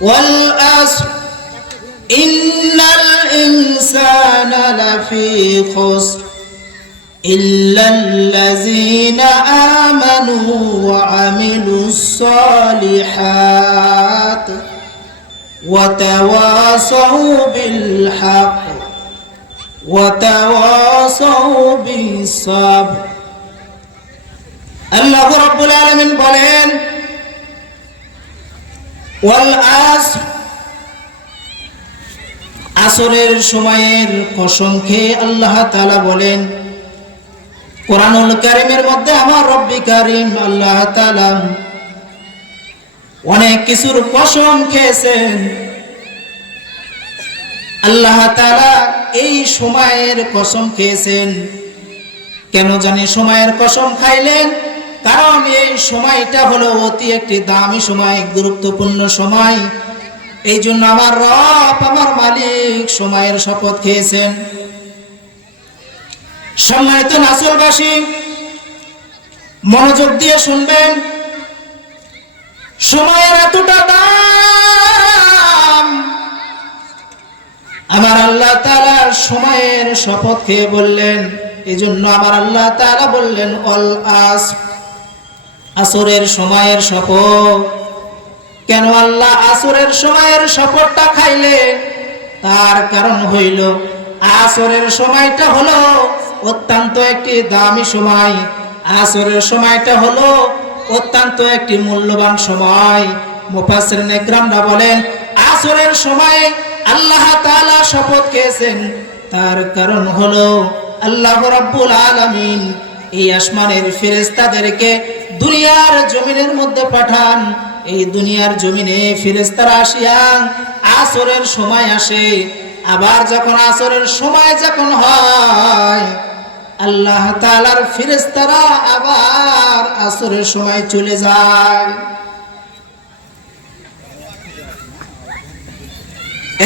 والعصر إن الإنسان لفي خسر إلا الذين آمنوا وعملوا الصالحات وتواصوا بالحق وتواصوا بالصبر আল্লাহ রাব্বুল আলামিন বলেন ওয়াল আসর আসরের সময়ের কসম খেয়ে আল্লাহ তাআলা বলেন কোরআনুল কারীমের মধ্যে আমার রব্বি কারীম আল্লাহ তাআলা অনেক কিছুর কসম খেয়েছেন। আল্লাহ তাআলা এই সময়ের কসম খেয়েছেন। কেন জানি সময়ের কসম খাইলেন? কারণ এই সময়টা হলো অতি একটি দামি সময়, গুরুত্বপূর্ণ সময়। এই জন্য আমার রব আমার মালিক সময়ের শপথ খেয়েছেন। সম্মানিত নাসলবাসী, মনোযোগ দিয়ে শুনবেন। সময়ের এতটা দাম, আমার আল্লাহ তাআলা সময়ের শপথ খেয়ে বললেন। এই জন্য আমার আল্লাহ তাআলা বললেন অল আসর, আসরের সময়ের শপথ। কেন আল্লাহ আসরের সময়ের শপথটা খাইলেন? তার কারণ হইল আসরের সময়টা হলো অত্যন্ত একটি দামি সময়। আসরের সময়টা হলো অত্যন্ত একটি মূল্যবান সময়। মুফাসসিরিন ইকরামরা বলেন আসরের সময়ে আল্লাহ তাআলা শপথ খেয়েছেন। তার কারণ হলো আল্লাহ রাব্বুল আলামিন এই আসমানের ফেরেশতাদেরকে দুনিয়ার জমিনের মধ্যে পাঠান। এই দুনিয়ার জমিনে ফেরেশতারা আসিয়া আসরের সময় আসে। আবার যখন আসরের সময় যখন হয়, আল্লাহ তাআলার ফেরেশতারা আবার আসরের সময় চলে যায়।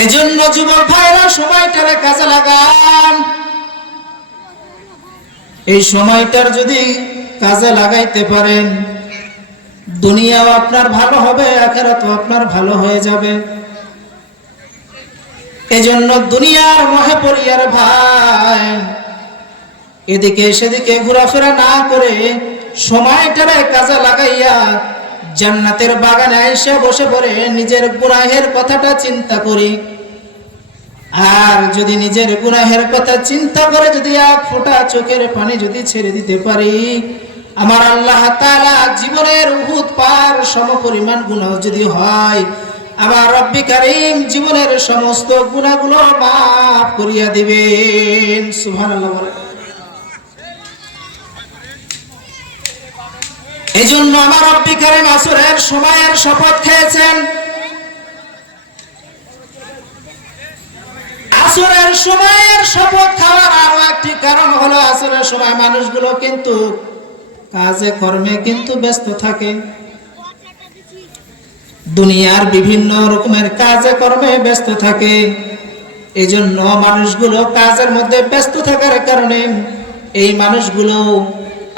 এজন্য যুবক ভাইরা সময়টারে কাজে লাগান। এই সময়টার যদি কাজে লাগাইতে পারেন, দুনিয়াও আপনার ভালো হবে, আখিরাতও আপনার ভালো হয়ে যাবে। এজন্য দুনিয়ার মোহে পড়িয়ার ভাই এদিকে সেদিকে ঘোরাফেরা না করে সময়টারে কাজে লাগাইয়া জান্নাতের বাগানে আইসা বসে পড়ে নিজের গুনাহের কথাটা চিন্তা করি। আর যদি নিজের গুনাহের কথা চিন্তা করে যদি এক ফোঁটা চোখের পানি যদি ছেড়ে দিতে পারি, আমার আল্লাহ তাআলা জীবনের উহুদ পার সমপরিমাণ গুনাহ যদি হয়, আমার রব্বি কারীম জীবনের সমস্ত গুনাহগুলো মাফ করিয়া দিবেন। সুবহানাল্লাহ বলেন। এজন্য আমার রব্বি কারীম আসরের সময়ের শপথ খেয়েছেন। আসরের সময়ের শপথ খাওয়ার আরো একটি কারণ হলো আসরের সময় মানুষগুলো কিন্তু কাজে কর্মে কিন্তু ব্যস্ত থাকে। দুনিয়ার বিভিন্ন রকমের কাজে কর্মে ব্যস্ত থাকে। এজন্য মানুষগুলো কাজের মধ্যে ব্যস্ত থাকার কারণে এই মানুষগুলো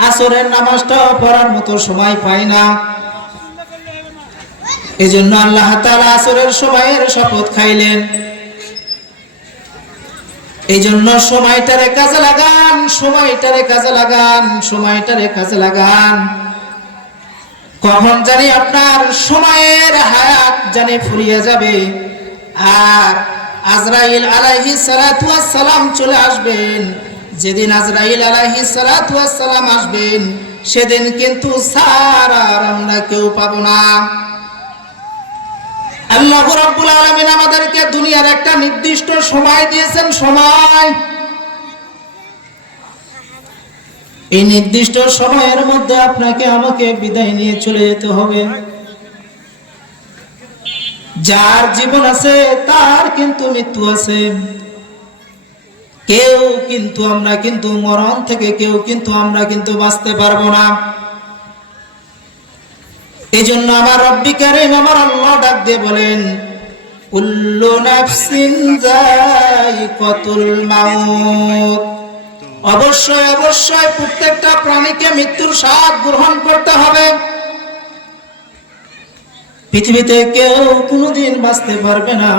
আসরের নামাজটা পড়ার মতো সময় পায় না। এজন্য আল্লাহ তাআলা আসরের সময়ের শপথ খাইলেন। এই জন্য সময়টারে কাজে লাগান, সময়টারে কাজে লাগান, সময়টারে কাজে লাগান। কখন জানি আপনার সময়ের হায়াত জানি ফুরিয়ে যাবে আর আজরাইল আলাইহিস সালাতু ওয়াস সালাম চলে আসবেন। যেদিন আজরাইল আলাইহিস সালাতু ওয়াস সালাম আসবেন, সেদিন কিন্তু সারা আমরা কেউ পাবো না। আল্লাহ রাব্বুল আলামিন আমাদেরকে দুনিয়ার একটা নির্দিষ্ট সময় দিয়েছেন। সময়, এই নির্দিষ্ট সময়ের মধ্যে আপনাকে আমাকে বিদায় নিয়ে চলে যেতে হবে। যার জীবন আছে তার কিন্তু মৃত্যু আছে। কেউ কিন্তু আমরা কিন্তু মরণ থেকে কেউ কিন্তু আমরা কিন্তু বাঁচতে পারবো না। এজন্য আমার রব্বি কারীম আমার আল্লাহ ডাক দিয়ে বলেন কুল্লু নাফসিন যায়িকাতুল মাউত। অবশ্যই অবশ্যই প্রত্যেকটা প্রাণীকে মৃত্যুর স্বাদ গ্রহণ করতে হবে। পৃথিবীতে কেউ কোনোদিন বাঁচতে পারবে না।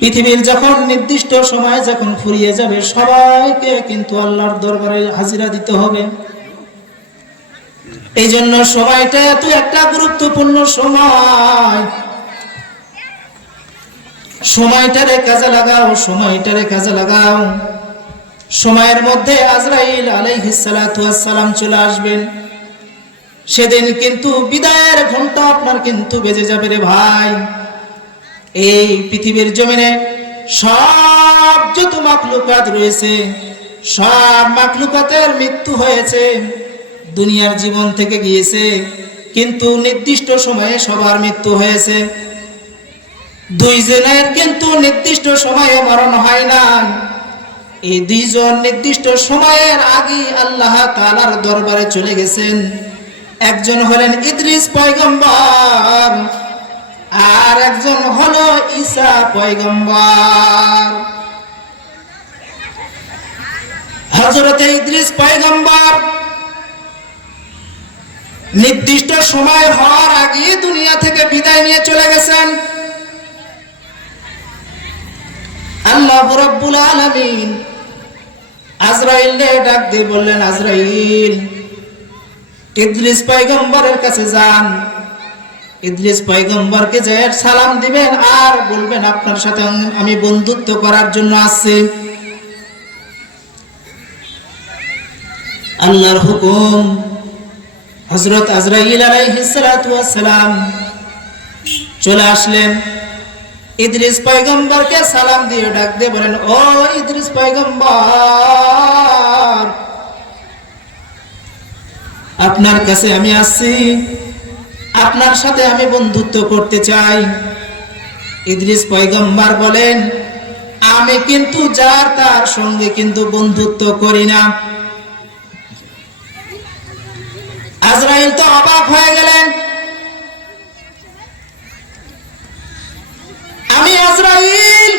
পৃথিবীর যখন নির্দিষ্ট সময় যখন ফুরিয়ে যাবে, সবাইকে কিন্তু আল্লাহর দরবারে হাজিরা দিতে হবে। এই জন্য সময়টা এত একটা গুরুত্বপূর্ণ সময়। সময়টারে কাজে লাগাও, সময়টারে কাজে লাগাও। সময়ের মধ্যে আজরাইল আলাইহিস সালাতু ওয়াস সালাম চলে আসবেন। সেদিন কিন্তু বিদায়ের ঘন্টা আপনার কিন্তু বেজে যাবে রে ভাই। এই পৃথিবীর জমিনে সব যত মাখলুকাত রয়েছে, সব মাখলুকাতের মৃত্যু হয়েছে, দুনিয়ার জীবন থেকে গিয়েছে, কিন্তু নির্দিষ্ট সময়ে সবার মৃত্যু হয়েছে। দুইজনের কিন্তু নির্দিষ্ট সময়ে মরণ হয় না। এই দুইজন নির্দিষ্ট সময়ের আগে আল্লাহ তাআলার দরবারে চলে গেছেন। একজন হলেন ইদ্রিস পয়গম্বর, আর একজন হলো ঈসা পয়গম্বর। হযরত ইদ্রিস পয়গম্বর নির্দিষ্ট সময় হওয়ার আগে দুনিয়া থেকে বিদায় নিয়ে চলে গেছেন। আল্লাহ রাব্বুল আলামিন আজরাইলকে ডাক দিয়ে বললেন, আজরাইল ইদ্রিস পয়গম্বরের কাছে যান। ইদ্রিস পয়গম্বরকে যে সালাম দিবেন আর বলবেন আপনার সাথে আমি বন্ধুত্ব করার জন্য আসছি। আল্লাহর হুকুম, হযরত আজরাইল আলাইহিস সালাতু ওয়াস সালাম চলে আসলেন। ইদ্রিস পয়গম্বরকে সালাম দিয়ে ডাক দিয়ে বলেন, ও ইদ্রিস পয়গম্বর, আপনার কাছে আমি আসছি, আপনার সাথে আমি বন্ধুত্ব করতে চাই। ইদ্রিস পয়গম্বর বলেন, আমি কিন্তু যার তার সঙ্গে কিন্তু বন্ধুত্ব করি না। আজরাইল তো অবাক হয়ে গেলেন। আমি আজরাইল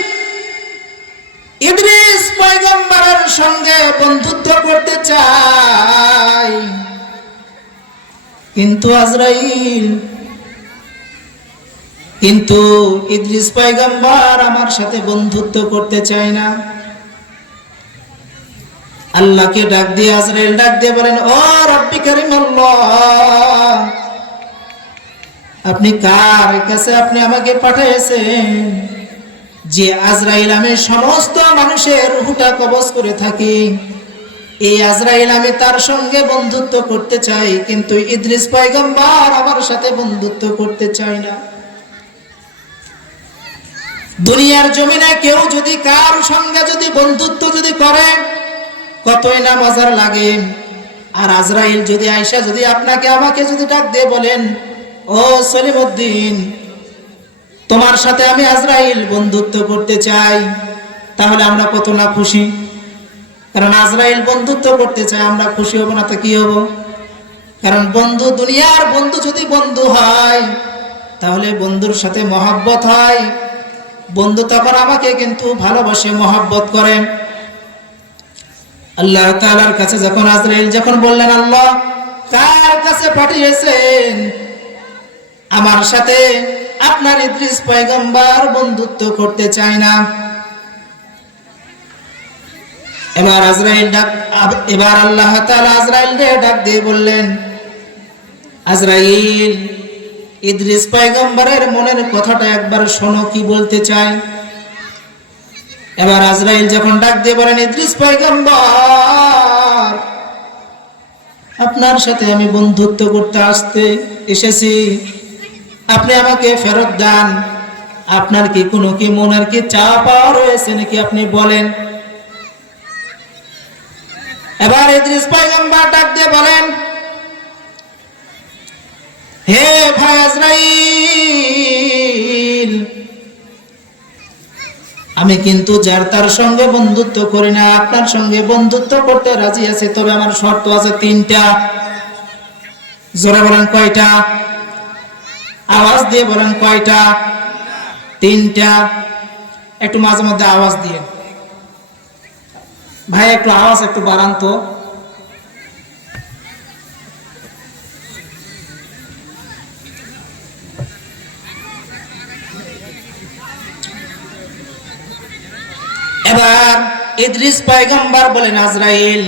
ইদ্রিস পয়গম্বরের সঙ্গে বন্ধুত্ব করতে চাই, কিন্তু আজরাইল কিন্তু ইদ্রিস পয়গম্বর আমার সাথে বন্ধুত্ব করতে চায় না। আল্লাহকে ডাক দিয়ে আজরাইল ডাক দিয়ে বলেন, ও রব্বি কারীম আল্লাহ, আপনি কার কাছে আপনি আমাকে পাঠিয়েছেন? যে আজরাইল আমি সমস্ত মানুষের রূহটা কবজ করে থাকি, এই আজরাইল আমি তার সঙ্গে বন্ধুত্ব করতে চাই, কিন্তু ইদ্রিস পয়গম্বর আমার সাথে বন্ধুত্ব করতে চায় না। দুনিয়ার জমিনে কেউ যদি কার সঙ্গে যদি বন্ধুত্ব যদি করে, কতই না মজার লাগে। আর আজরাইল যদি আয়েশা যদি আপনাকে আমাকে যদি ডাক দিয়ে বলেন, ও সলিমউদ্দিন, তোমার সাথে আমি আজরাইল বন্ধুত্ব করতে চাই, তাহলে আমরা কত না খুশি। কারণ আজরাইল বন্ধুত্ব করতে চায়, আমরা খুশি হব না তো কি হব? কারণ বন্ধু, দুনিয়ার বন্ধু যদি বন্ধু হয়, তাহলে বন্ধুর সাথে মহব্বত হয়। বন্ধু তখন আমাকে কিন্তু ভালোবাসে, মহব্বত করে। আল্লাহ তাআলার কাছে যখন আজরাইল যখন বললেন, আল্লাহ কার কাছে পাঠিয়েছেন? আমার সাথে আপনার ইদ্রিস পয়গম্বর বন্ধুত্ব করতে চায় না। এবার আল্লাহ তাআলা আজরাইলকে ডাক দিয়ে বললেন, আজরাইল ইদ্রিস পয়গম্বরের মনের কথাটা একবার শোনো, কি বলতে চাই। এবার আজরাইল যখন ডাক দিয়ে বলেন, ইদ্রিস পয়গম্বর, আপনার সাথে আমি বন্ধুত্ব করতে এসেছি, আপনি আমাকে ফেরত দেন। আপনার কি কোনো কি মনের কি চাওয়া পাওয়া রয়েছে নাকি, আপনি বলেন। এবার ইদ্রিস পয়গম্বর ডাক দিয়ে বলেন, হে ভাই আজরাইল, আমি কিন্তু যার তার সঙ্গে বন্ধুত্ব করি না, আপনার সঙ্গে বন্ধুত্ব করতে রাজি আছি, তবে আমার শর্ত আছে 3টা। জোরে বলেন কয়টা? আওয়াজ দিয়ে বলেন কয়টা? 3টা। একটু মাঝে মধ্যে আওয়াজ দিয়ে ভাই, একটু আওয়াজ একটু বাড়ান তো। ইদ্রিস পয়গম্বর বলেন, আজরাইল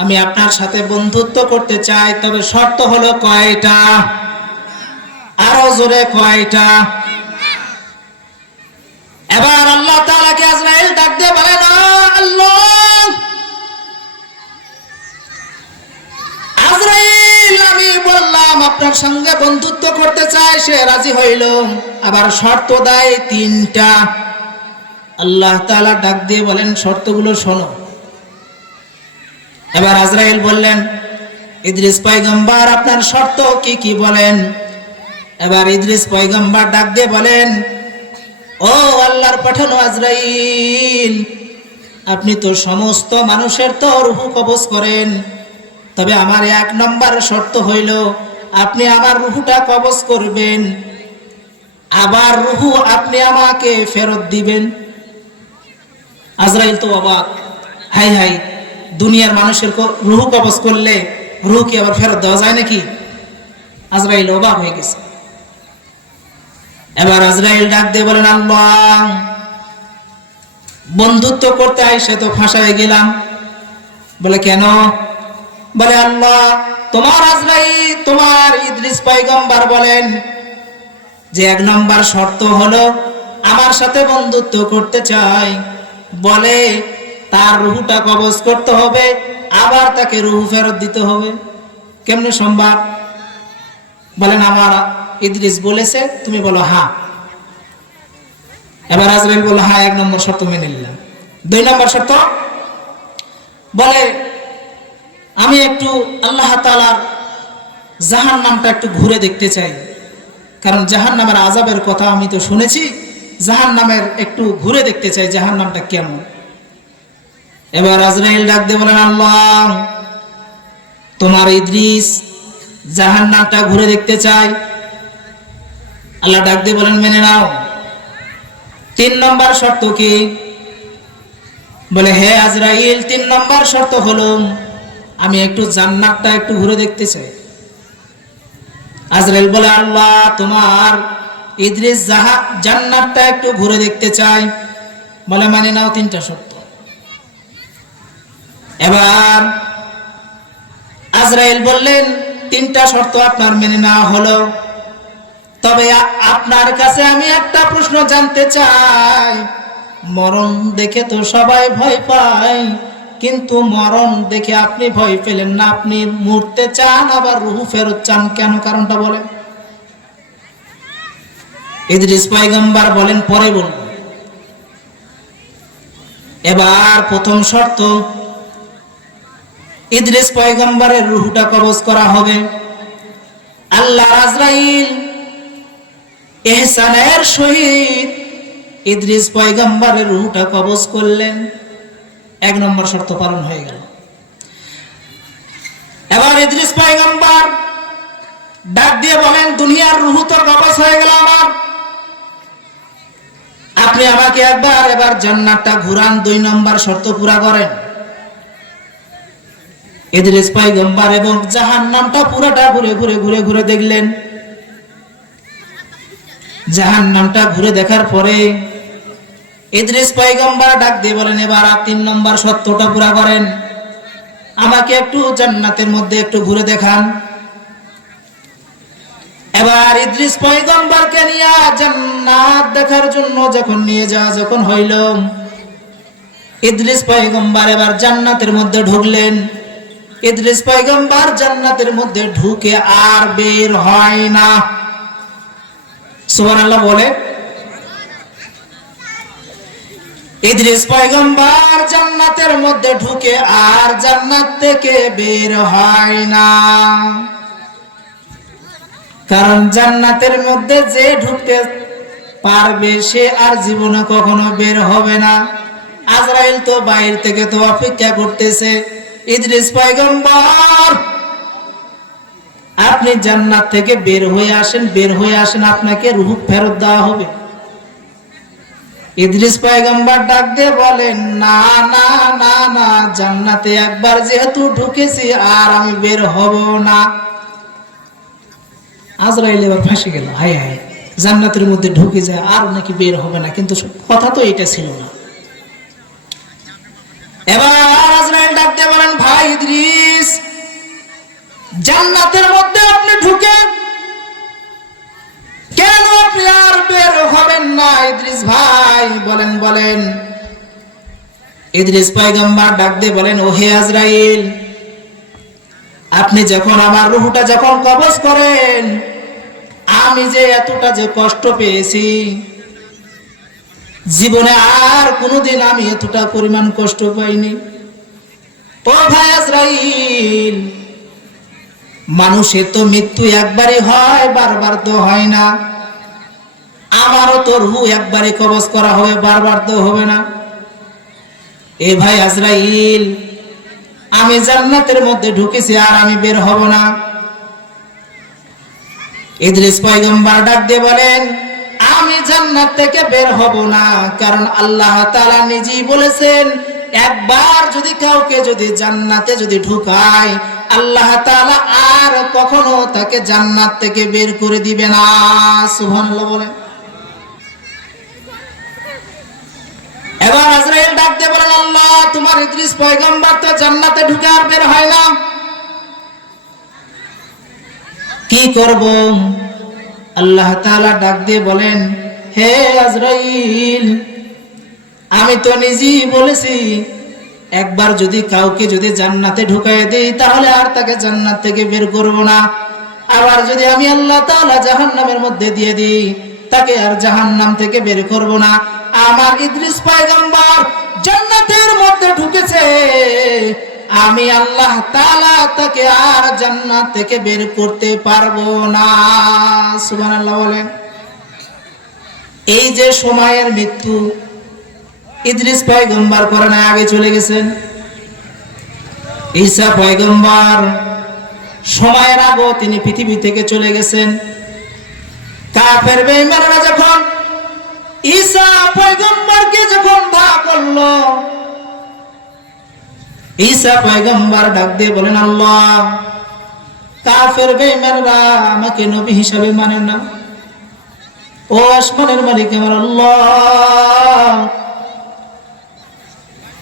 আমি আপনার সাথে বন্ধুত্ব করতে চাই, তবে শর্ত হলো কয়টা? আরো জোরে কয়টা? এবার আল্লাহ তাআলাকে আজরাইল ডাক দিয়ে বলেন, আল্লাহ, আজরাইল আমি বললাম আপনার সঙ্গে বন্ধুত্ব করতে চাই, সে রাজি হইল, আবার শর্ত দেয় 3টা। আল্লাহ তাআলা ডাক দিয়ে বলেন, শর্তগুলো শোনো। এবার আজরাইল বললেন, ইদ্রিস পয়গম্বর আপনার শর্ত কি কি বলেন? এবার ইদ্রিস পয়গম্বর ডাক দিয়ে বলেন, ও আল্লাহর পাঠানো আজরাইল, আপনি তো সমস্ত মানুষের তো রূহ কবজ করেন, তবে আমার 1 নম্বর শর্ত হইল আপনি আমার রূহটা কবজ করবেন, আবার রূহ আপনি আমাকে ফেরত দিবেন। আজরাইল তো অবাক, হাই হাই, দুনিয়ার মানুষের রূহ কবজ করলে রূহ কি আবার ফেরত দেওয়া যায় নাকি? আজরাইল অবাক হয়ে গেছে। এবার আজরাইল ডাক দিয়ে বলেন, আল্লাহ, বন্ধুত্ব করতে আইসে তো ফাঁসায় গেলাম। বলে কেন? বলে আল্লাহ, তোমার আজরাইল, তোমার ইদ্রিস পয়গম্বর বলেন যে 1 নম্বর শর্ত হলো আমার সাথে বন্ধুত্ব করতে চাই, বলে তার রূহটা কবজ করতে হবে, আবার তাকে রূহ ফেরত দিতে হবে। কেমনে সম্ভব? বলেন আমার ইদ্রিস বলেছে, তুমি বলো হ্যাঁ। এবার আজরাইল বলল, হ্যাঁ 1 নম্বর শর্ত মেনে নিলাম। 2 নম্বর শর্ত, বলে আমি একটু আল্লাহ তাআলার জাহান্নামটা একটু ঘুরে দেখতে চাই, কারণ জাহান্নামের আযাবের কথা আমি তো শুনেছি, জাহান্নামের একটু ঘুরে দেখতে চাই জাহান্নামটা কেমন। এবার আজরাইল ডাক দিয়ে বলেন, আল্লাহ, তোমার ইদ্রিস জাহান্নামটা ঘুরে দেখতে চাই। আল্লাহ ডাক দিয়ে বলেন, মেনে নাও। 3 নম্বর শর্ত কি? বলে হে আজরাইল, 3 নম্বর শর্ত হলো আমি একটু জান্নাতটা একটু ঘুরে দেখতে চাই। আজরাইল বলে, আল্লাহ, তোমার ইদ্রিস জান্নাতটা একটু ঘুরে দেখতে চাই। বলে মানে নাও 3টা শর্ত। এবার আজরাইল বললেন, 3টা শর্ত আপনার মেনে নেওয়া হলো, তবে আপনার কাছে আমি একটা প্রশ্ন জানতে চাই। মরণ দেখে তো সবাই ভয় পায়, কিন্তু মরণ দেখে আপনি ভয় পেলেন না, আপনি মরতে চান আবার রূহ ফেরত চান কেন? কারণটা বলেন। ইদ্রিস পয়গম্বর বলেন, পরে বলব। এবার প্রথম শর্ত, ইদ্রিস পয়গম্বরের রূহটা কবজ করা হবে। আল্লাহ আজরাইল ইহসানের সহিত ইদ্রিস পয়গম্বরের রূহটা কবজ করলেন। 1 নম্বর শর্ত পালন হয়ে গেল। এবার ইদ্রিস পয়গম্বর ডাক দিয়ে বলেন, দুনিয়ার রূহ তো কবজ হয়ে গেল আমার, আপনি আমাকে এবার জান্নাতটা ঘুরান, 2 নম্বর শর্ত পুরা করেন। ইদ্রিস পয়গম্বর এবং জাহান্নামটা পুরোটা ঘুরে দেখলেন। জাহান্নামটা ঘুরে দেখার পরে ইদ্রিস পয়গম্বর ডাক দিয়ে বলেন, এবার 3 নম্বর শর্তটা পুরা করেন, আমাকে একটু জান্নাতের মধ্যে একটু ঘুরে দেখান। এবার ইদ্রিস পয়গম্বরকে নিয়ে জান্নাত দেখার জন্য যখন হইল, ইদ্রিস পয়গম্বর এবার জান্নাতের মধ্যে ঢুকলেন। ইদ্রিস পয়গম্বর জান্নাতের মধ্যে ঢুকে আর বের হয় না। সুবহানাল্লাহ বলে। ইদ্রিস পয়গম্বর জান্নাতের মধ্যে ঢুকে আর জান্নাত থেকে বের হয় না, কারণ জান্নাতের মধ্যে যে ঢুকতে পারবে সে আর জীবনে কখনো বের হবে না। আজরাইল তো বাইরে থেকে তো অপেক্ষা করতেছে, ইদ্রিস পয়গম্বর আপনি জান্নাত থেকে বের হয়ে আসেন, আপনাকে রূহ ফেরত দেওয়া হবে। ইদ্রিস পয়গম্বর ডাক দিয়ে বলেন, না না না না, জান্নাতে একবার যেহেতু ঢুকেছি আর আমি বের হব না। আজরাইল এবার ফাঁসে গেল, হায় হায়, জান্নাতের মধ্যে ঢুকে যায় আর নাকি বের হবে না, কিন্তু কথা তো এটা ছিল না। এবার আজরাইল ডাক দিয়ে বলেন, ভাই ইদ্রিস, জান্নাতের মধ্যে আপনি ঢুকেন, কেন আপনি আর বের হবেন না? ইদ্রিস ভাই বলেন বলেন। ইদ্রিস পয়গম্বর ডাক দিয়ে বলেন, ওহে আজরাইল, আপনি যখন আমার রূহটা যখন কবজ করেন, আমি যে এতটা যে কষ্ট পেয়েছি, জীবনে আর কোনোদিন আমি এতটা পরিমাণ কষ্ট পাইনি। ও ভাই আজরাইল, মানুষের তো মৃত্যু একবারই হয়, বারবার তো হয় না। আমারও তো রূহ একবারই কবজ করা হবে, বারবার তো হবে না। এ ভাই আজরাইল, আমি জান্নাতের মধ্যে ঢুকেছি, আর আমি বের হব না। ইদ্রিস পয়গম্বর ডাক দিয়ে বলেন, আমি জান্নাত থেকে বের হব না, কারণ আল্লাহ তাআলা নিজেই বলেছেন, একবার যদি কাউকে যদি জান্নাতে যদি ঢুকায়, আল্লাহ তাআলা আর কখনো তাকে জান্নাত থেকে বের করে দিবে না। সুবহানাল্লাহ বলেন। এবার আজরাইল ডাক দিয়ে বলেন, আল্লাহ, তোমার ইদ্রিস পয়গম্বর তো জান্নাতে ঢুকে আর বের হয় না, কি করব? আল্লাহ তাআলা ডাক দিয়ে বলেন, হে আজরাইল, আমি তো নিজেই বলেছি, একবার যদি কাউকে যদি জান্নাতে ঢুকায় দেই, তাহলে আর তাকে জান্নাত থেকে বের করব না। আবার যদি আমি আল্লাহ তাআলা জাহান্নামের মধ্যে দিয়ে দিই, তাকে আর জাহান্নাম থেকে বের করব না। আমার ইদ্রিস পয়গম্বর জান্নাতের মধ্যে ঢুকেছে, আমি আল্লাহ তাআলা তাকে আর জান্নাত থেকে বের করতে পারবো না। সুবহানাল্লাহ বলেন। এই যে সময়ের মৃত্যু, ইদ্রিস পয়গম্বর করে না, আগে চলে গেছেন। ঈসা পয়গম্বর সময়ের আগে তিনি পৃথিবী থেকে চলে গেছেন। কাফের বেঈমানরা যখন ঈসা পয়গম্বরকে যখন ধা করলো, ঈসা পয়গম্বর ডাক দিয়ে বলেন, আল্লাহ, কাফের বেঈমানরা আমাকে নবী হিসাবে মানে না। ও আসমানের মালিক আমার আল্লাহ,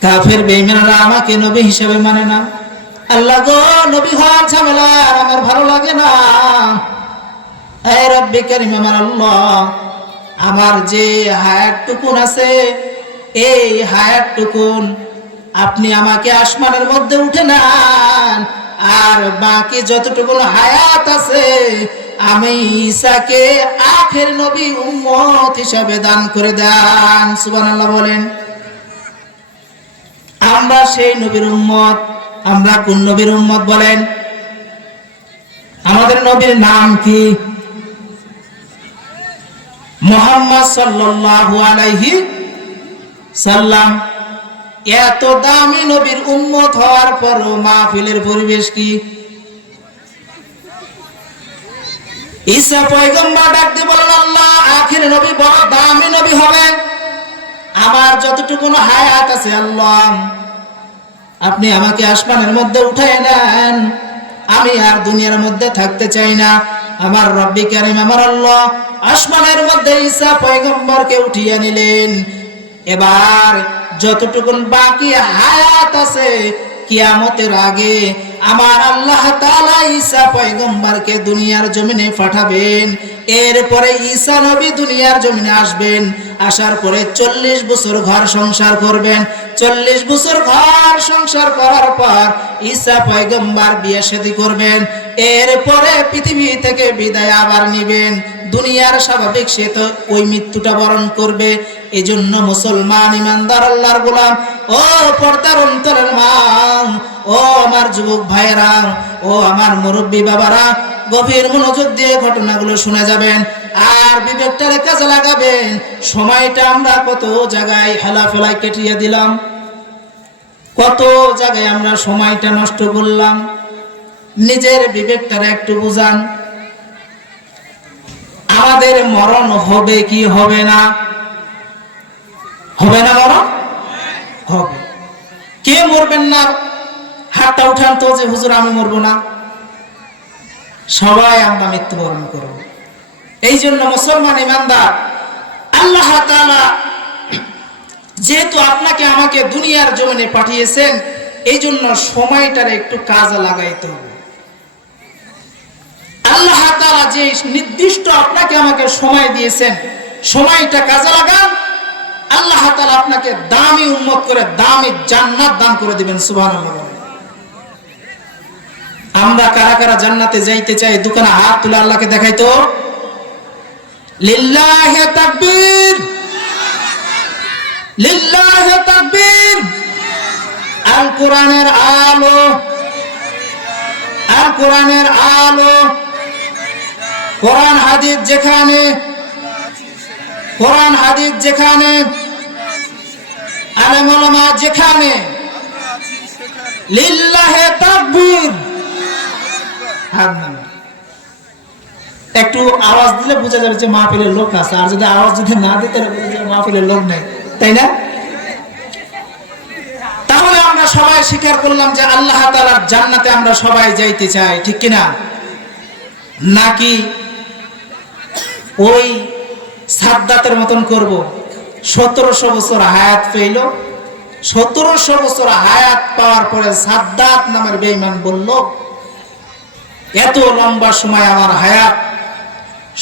কাফের বেঈমানরা আমাকে নবী হিসাবে মানে না। আল্লাহ গো, নবী হওয়ার ঝামেলা আমার ভালো লাগে না। হে রব্বে কারীম আমার আল্লাহ, আমার যে হায়াত টুকুন আছে, এই হায়াত টুকুন আপনি আমাকে আসমানের মধ্যে উঠে নেন, আর বাকি যতটুকুন হায়াত আছে আমি ঈসাকে আখের নবী উম্মত হিসাবে দান করে দেন। সুবহানাল্লাহ বলেন। আমরা সেই নবীর উম্মত। আমরা কোন নবীর উম্মত বলেন? আমাদের নবীর নাম কি? মুহাম্মদ সাল্লাল্লাহু আলাইহি সাল্লাম। এত দামি নবীর উম্মত হওয়ার পরও মাহফিলের পরিবেশ কি? ঈসা পয়গম্বর ডাক দিয়ে বলেন, আল্লাহ, আখির নবী বড় দামি নবী হবেন, আমার যতটুকু হায়াত আছে আল্লাহ আপনি আমাকে আসমানের মধ্যে উঠায় নেন, আমি আর দুনিয়ার মধ্যে থাকতে চাই না। আমার রব্বি কারীম আমার আল্লাহ আসমানের মধ্যে ঈসা পয়গম্বরকে উঠিয়ে নিলেন। এবার যতটুকু বাকি হায়াত আছে কিয়ামতের আগে আমার আল্লাহ তাআলা ঈসা পয়গম্বরকে দুনিয়ার জমিনে পাঠাবেন। এরপরে ঈসা নবী দুনিয়ার জমিনে আসবেন, আসার পরে 40 বছর ঘর সংসার করবেন। 40 বছর ঘর সংসার করার পর ঈসা পয়গম্বর বিয়ে শাদী করবেন। এরপরে পৃথিবী থেকে বিদায় আবার নেবেন। দুনিয়ার স্বাভাবিক সে তো ওই মৃত্যুটা বরণ করবে। এজন্য মুসলমান ইমানদার আল্লাহর গোলাম, ও পর্দার অন্তরের মা, ও আমার যুবক ভাইয়েরা, ও আমার মুরব্বী বাবারা, গভীর মনোযোগ দিয়ে ঘটনাগুলো শুনে যাবেন আর বিবেকটারে কাজে লাগাবেন। সময়টা আমরা কত জায়গায় হেলাফেলায় কেটিয়ে দিলাম, কত জায়গায় আমরা সময়টা নষ্ট করলাম। নিজের বিবেকটারে একটু বুঝান। আমাদের মরণ হবে কি হবে না? হবে না মরণ? হবে। কে মরবেন না? হাতটা উঠান তো, যে হুজুর আমি মরবো না। সবাই আমরা মৃত্যুবরণ করব। এই জন্য মুসলমান ইমানদার, আল্লাহ তাআলা যেহেতু আপনাকে আমাকে দুনিয়ার জমিনে পাঠিয়েছেন, এই জন্য সময়টারে একটু কাজে লাগাইতে হবে। আল্লাহ তাআলা যে নির্দিষ্ট আপনাকে আমাকে সময় দিয়েছেন, সময়টা কাজে লাগান, আল্লাহ তাআলা আপনাকে দামি উম্মত করে দামি জান্নাত দান করে দিবেন। সুবহানাল্লাহ। আমরা কারা কারা জান্নাতে যাইতে চাই? দুখানা হাত তুলে আল্লাহকে দেখাইতো। লিল্লাহি তাকবীর, লিল্লাহি তাকবীর। আল কোরআনের আলো, আল কোরআনের আলো, কোরআন হাদিস যেখানে, কোরআন হাদিস যেখানে, আলেম ওলামা যেখানে, লিল্লাহি তাকবীর। একটু আওয়াজ দিলে বোঝা যাবে যে মাহফিলের লোক আছে, আর যদি আওয়াজ যদি না দিতে বোঝা যাবে মাহফিলের লোক নেই, তাই না? তাহলে আমরা সবাই স্বীকার করলাম যে আল্লাহ তাআলার জান্নাতে আমরা সবাই যাইতে চাই, ঠিক কিনা? নাকি ওই সাদ্দাতের মতন করব? 1700 বছর হায়াত পেইল, 1700 বছর হায়াত পাওয়ার পরে সাদ্দাত নামের বেঈমান বলল, এত লম্বা সময় আমার হায়াত,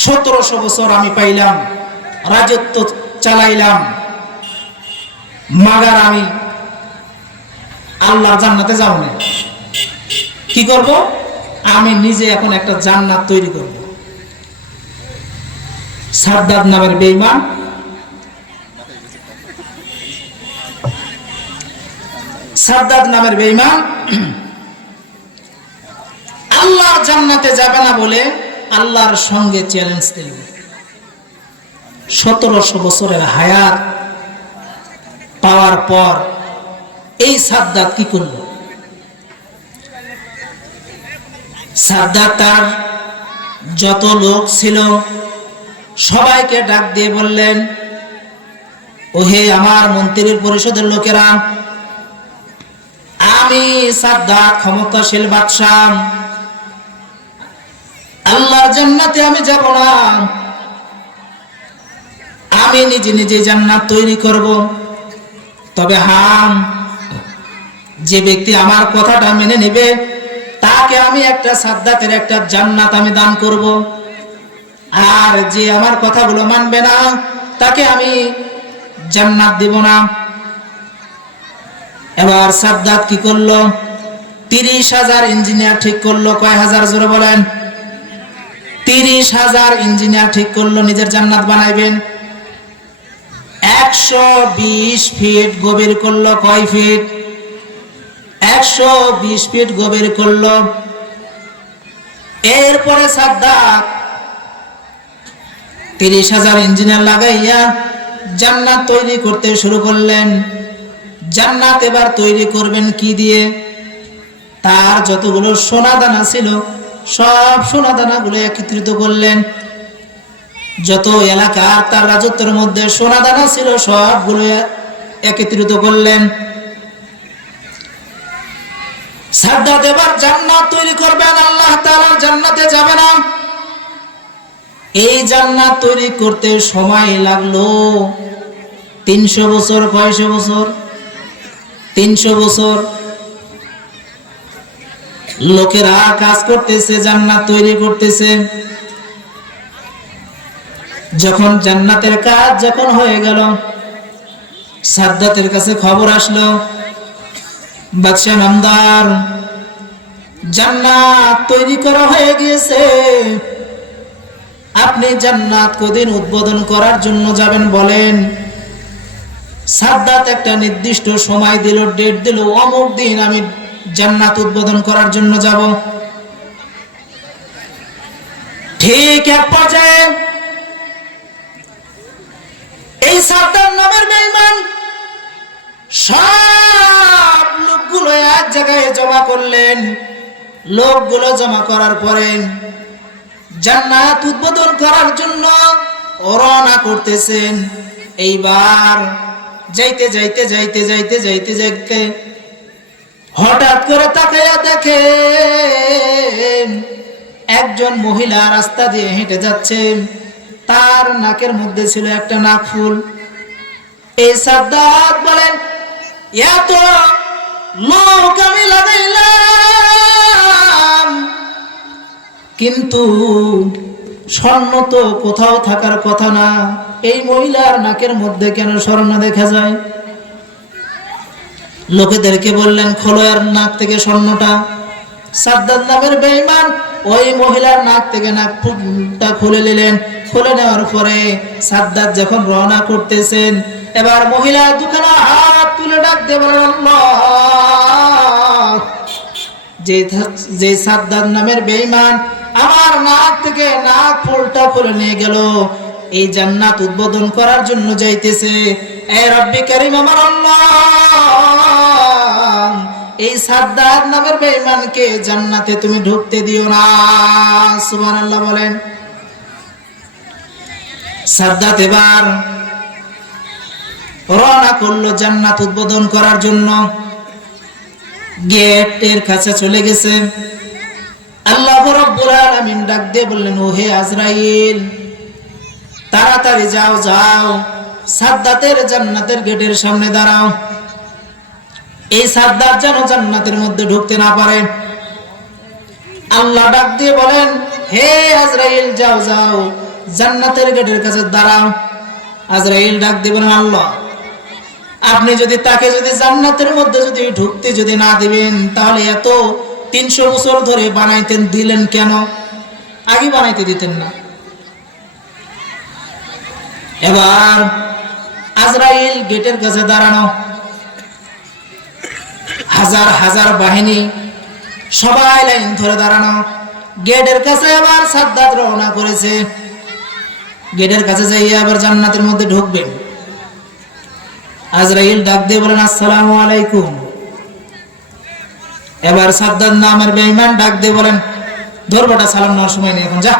1700 বছর আমি পাইলাম, রাজত্ব চালাইলাম, মাগার আমি আল্লাহর জান্নাতে যাব না। কি করব? আমি নিজে এখন একটা জান্নাত তৈরি করব। সাদ্দাত নামের বেঈমান সাদ্দাত নামের বেঈমান আল্লাহর জান্নাতে যাবে না বলে আল্লাহর সঙ্গে চ্যালেঞ্জ দিল। 1700 বছরের হায়াত পাওয়ার পর এই সাদ্দাত কি করল? সাদ্দাত তার যত লোক ছিল সবাইকে ডাক দিয়ে বললেন, ওহে আমার মন্ত্রীর পরিষদের লোকেরা, আমি সাদ্দাত ক্ষমতাশীল বাদশাহ, আল্লাহর জান্নাতে আমি যাব না, আমি নিজে নিজে জান্নাত তৈরি করব। তবে হ্যাঁ, যে ব্যক্তি আমার কথাটা মেনে নেবে তাকে আমি একটা সাদ্দাতের একটা জান্নাত আমি দান করব, আর যে আমার কথাগুলো মানবে না তাকে আমি জান্নাত দেব না। এবার সাদ্দাত কি করলো? 30,000 ইঞ্জিনিয়ার ঠিক করলো। কয় হাজার? জোরে বলেন। 30,000 ইঞ্জিনিয়ার ঠিক করলো নিজের জান্নাত বানাইবেন। 120 ফিট গভীর করলো। কয় ফিট? 120 ফিট গভীর করলো। এরপরে সাদ্দাত 30,000 ইঞ্জিনিয়ার লাগাইয়া জান্নাত তৈরি করতে শুরু করলেন। জান্নাত এবার তৈরি করবেন কি দিয়ে? তার যতগুলো সোনা দানা ছিল সব সোনা দানাগুলো একত্রিত করলেন। যত এলাকা তার রাজত্বের মধ্যে সোনা দানা ছিল সবগুলো একত্রিত করলেন। সাদ্দাত এবার জান্নাত তৈরি করবেন, আল্লাহ তাআলার জান্নাতে যাবে না। এই জান্নাত তৈরি করতে সময় লাগলো 300 বছর। কয়শো বছর? 300 বছর। লোকেরা কাজ করতেছে, জান্নাত তৈরি করতেছে। যখন জান্নাতের কাজ যখন হয়ে গেল, সাদ্দাতের কাছে খবর আসলো, বাদশা নামদার, জান্নাত তৈরি করা হয়ে গিয়েছে, আপনি জান্নাত কদিন উদ্বোধন করার জন্য যাবেন বলেন। সাদ্দাত একটা নির্দিষ্ট সময় দিল, ডেট দিল, অমুক দিন আমি জান্নাত উদ্বোধন করার জন্য যাব। ঠিক এক পর্যায়ে এই সাদ্দাত নামের বেঈমান সব লোকগুলো এক জায়গায় জমা করলেন। লোকগুলো জমা করার পরে জান্নাত উদ্বোধন করার জন্য রওনা করতেছেন। এইবার যাইতে যাইতে যাইতে যাইতে যাইতে যাইতে হঠাৎ করে তাকাইয়া দেখে একজন মহিলা রাস্তা দিয়ে হেঁটে যাচ্ছে। তার নাকের মধ্যে ছিল একটা নাকফুল। এই সাদ্দাত বলেন, এত লোক আমি লাগাইলাম, কিন্তু স্বর্ণ তো কোথাও থাকার কথা না। এই মহিলার নাকের মধ্যে কেন স্বর্ণ দেখা যায়? লোকেদেরকে বললেন, খোলো এর নাক থেকে স্বর্ণটা। সাদ্দাত নামের বেঈমান ওই মহিলার নাক থেকে নাকটা খুলে নিলেন। খুলে নেওয়ার পরে সাদ্দাত যখন রওনা করতেছেন, এবার মহিলা দুখানা হাত তুলে ডাক দিয়ে বলেন, আল্লাহ, যে সাদ্দাত নামের বেঈমান আমার নাক থেকে নাক ফুলটা খুলে নিয়ে গেল, এই জান্নাত উদ্বোধন করার জন্য যাইতেছে। এ রব্বি কারীম আমার আল্লাহ, এই সাদ্দাত নামের বেঈমানকে জান্নাতে তুমি ঢুকতে দিও না। সুবহানাল্লাহ বলেন। সাদ্দাত এবার রওনা করলো জান্নাত উদ্বোধন করার জন্য। গেটের কাছে চলে গেছে। আল্লাহ রাব্বুল আলামিন ডাক দিয়ে বললেন, ও হে আজরাইল, তাড়াতাড়ি যাও যাও, সাদ্দাতের জান্নাতের গেটের সামনে দাঁড়াও। এই সাদ্দাত যেন জান্নাতের মধ্যে ঢুকতে না পারে। আল্লাহ ডাক দিয়ে বলেন, হে আজরাইল, যাও যাও, জান্নাতের গেটের কাছে দাঁড়াও। আজরাইল ডাক দিয়ে বলেন, আল্লাহ, আপনি যদি তাকে যদি জান্নাতের মধ্যে যদি ঢুকতে যদি না দিবেন, তাহলে এত 300 বছর ধরে বানাইতেন দিলেন কেন? আগে বানাইতে দিতেন না। এবার আজরাইল গেটের কাছে দাঁড়ানো, হাজার হাজার বাহিনী সবাই লাইন ধরে দাঁড়ানো। গেটের কাছে আবার সাদ্দাত রওনা করেছে। গেটের কাছে যাইয়া আবার জান্নাতের মধ্যে ঢুকবেন। আজরাইল ডাক দিয়ে বলেন, আসসালামু আলাইকুম। এবার সাদ্দাত নামের বেঈমান ডাক দিয়ে বলেন, ধরবাটা সালাম নেওয়ার সময় নেই, এখন যা।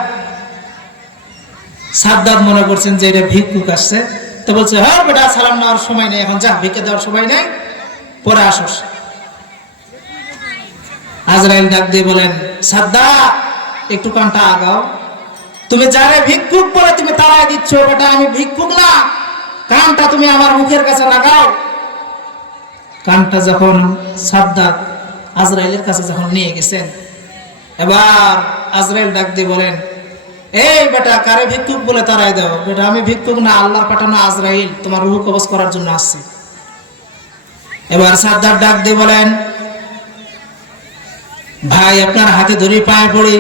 সাদ্দাত মনে করছেন যে এটা ভিক্ষুক আসছে, তো বলছে, হ্যাঁ বেটা, সালাম নেওয়ার সময় নেই, এখন যা, ভিক্ষা দেওয়ার সময় নেই, পরে আসস। আজরাইল ডাক দিয়ে বলেন, সাদ্দাত, একটু কানটা আগাও। তুমি যারে ভিক্ষুক বলে তুমি তাড়াই দিচ্ছ, বেটা আমি ভিক্ষুক না, কানটা তুমি আমার মুখের কাছে লাগাও। কানটা যখন সাদ্দাত আজরাইলের কাছে যখন নিয়ে গেছেন, এবার আজরাইল ডাক দিয়ে বলেন, এই বেটা, কারে ভিক্ষুক বলে তাড়াই দাও? বেটা আমি ভিক্ষুক না, আল্লাহর পাঠানো আজরাইল, তোমার রূহ কবজ করার জন্য আসছে। এবার সাদ্দাত ডাক দিয়ে বলেন, ভাই আপনার হাতে ধরে পায়ে পড়ি,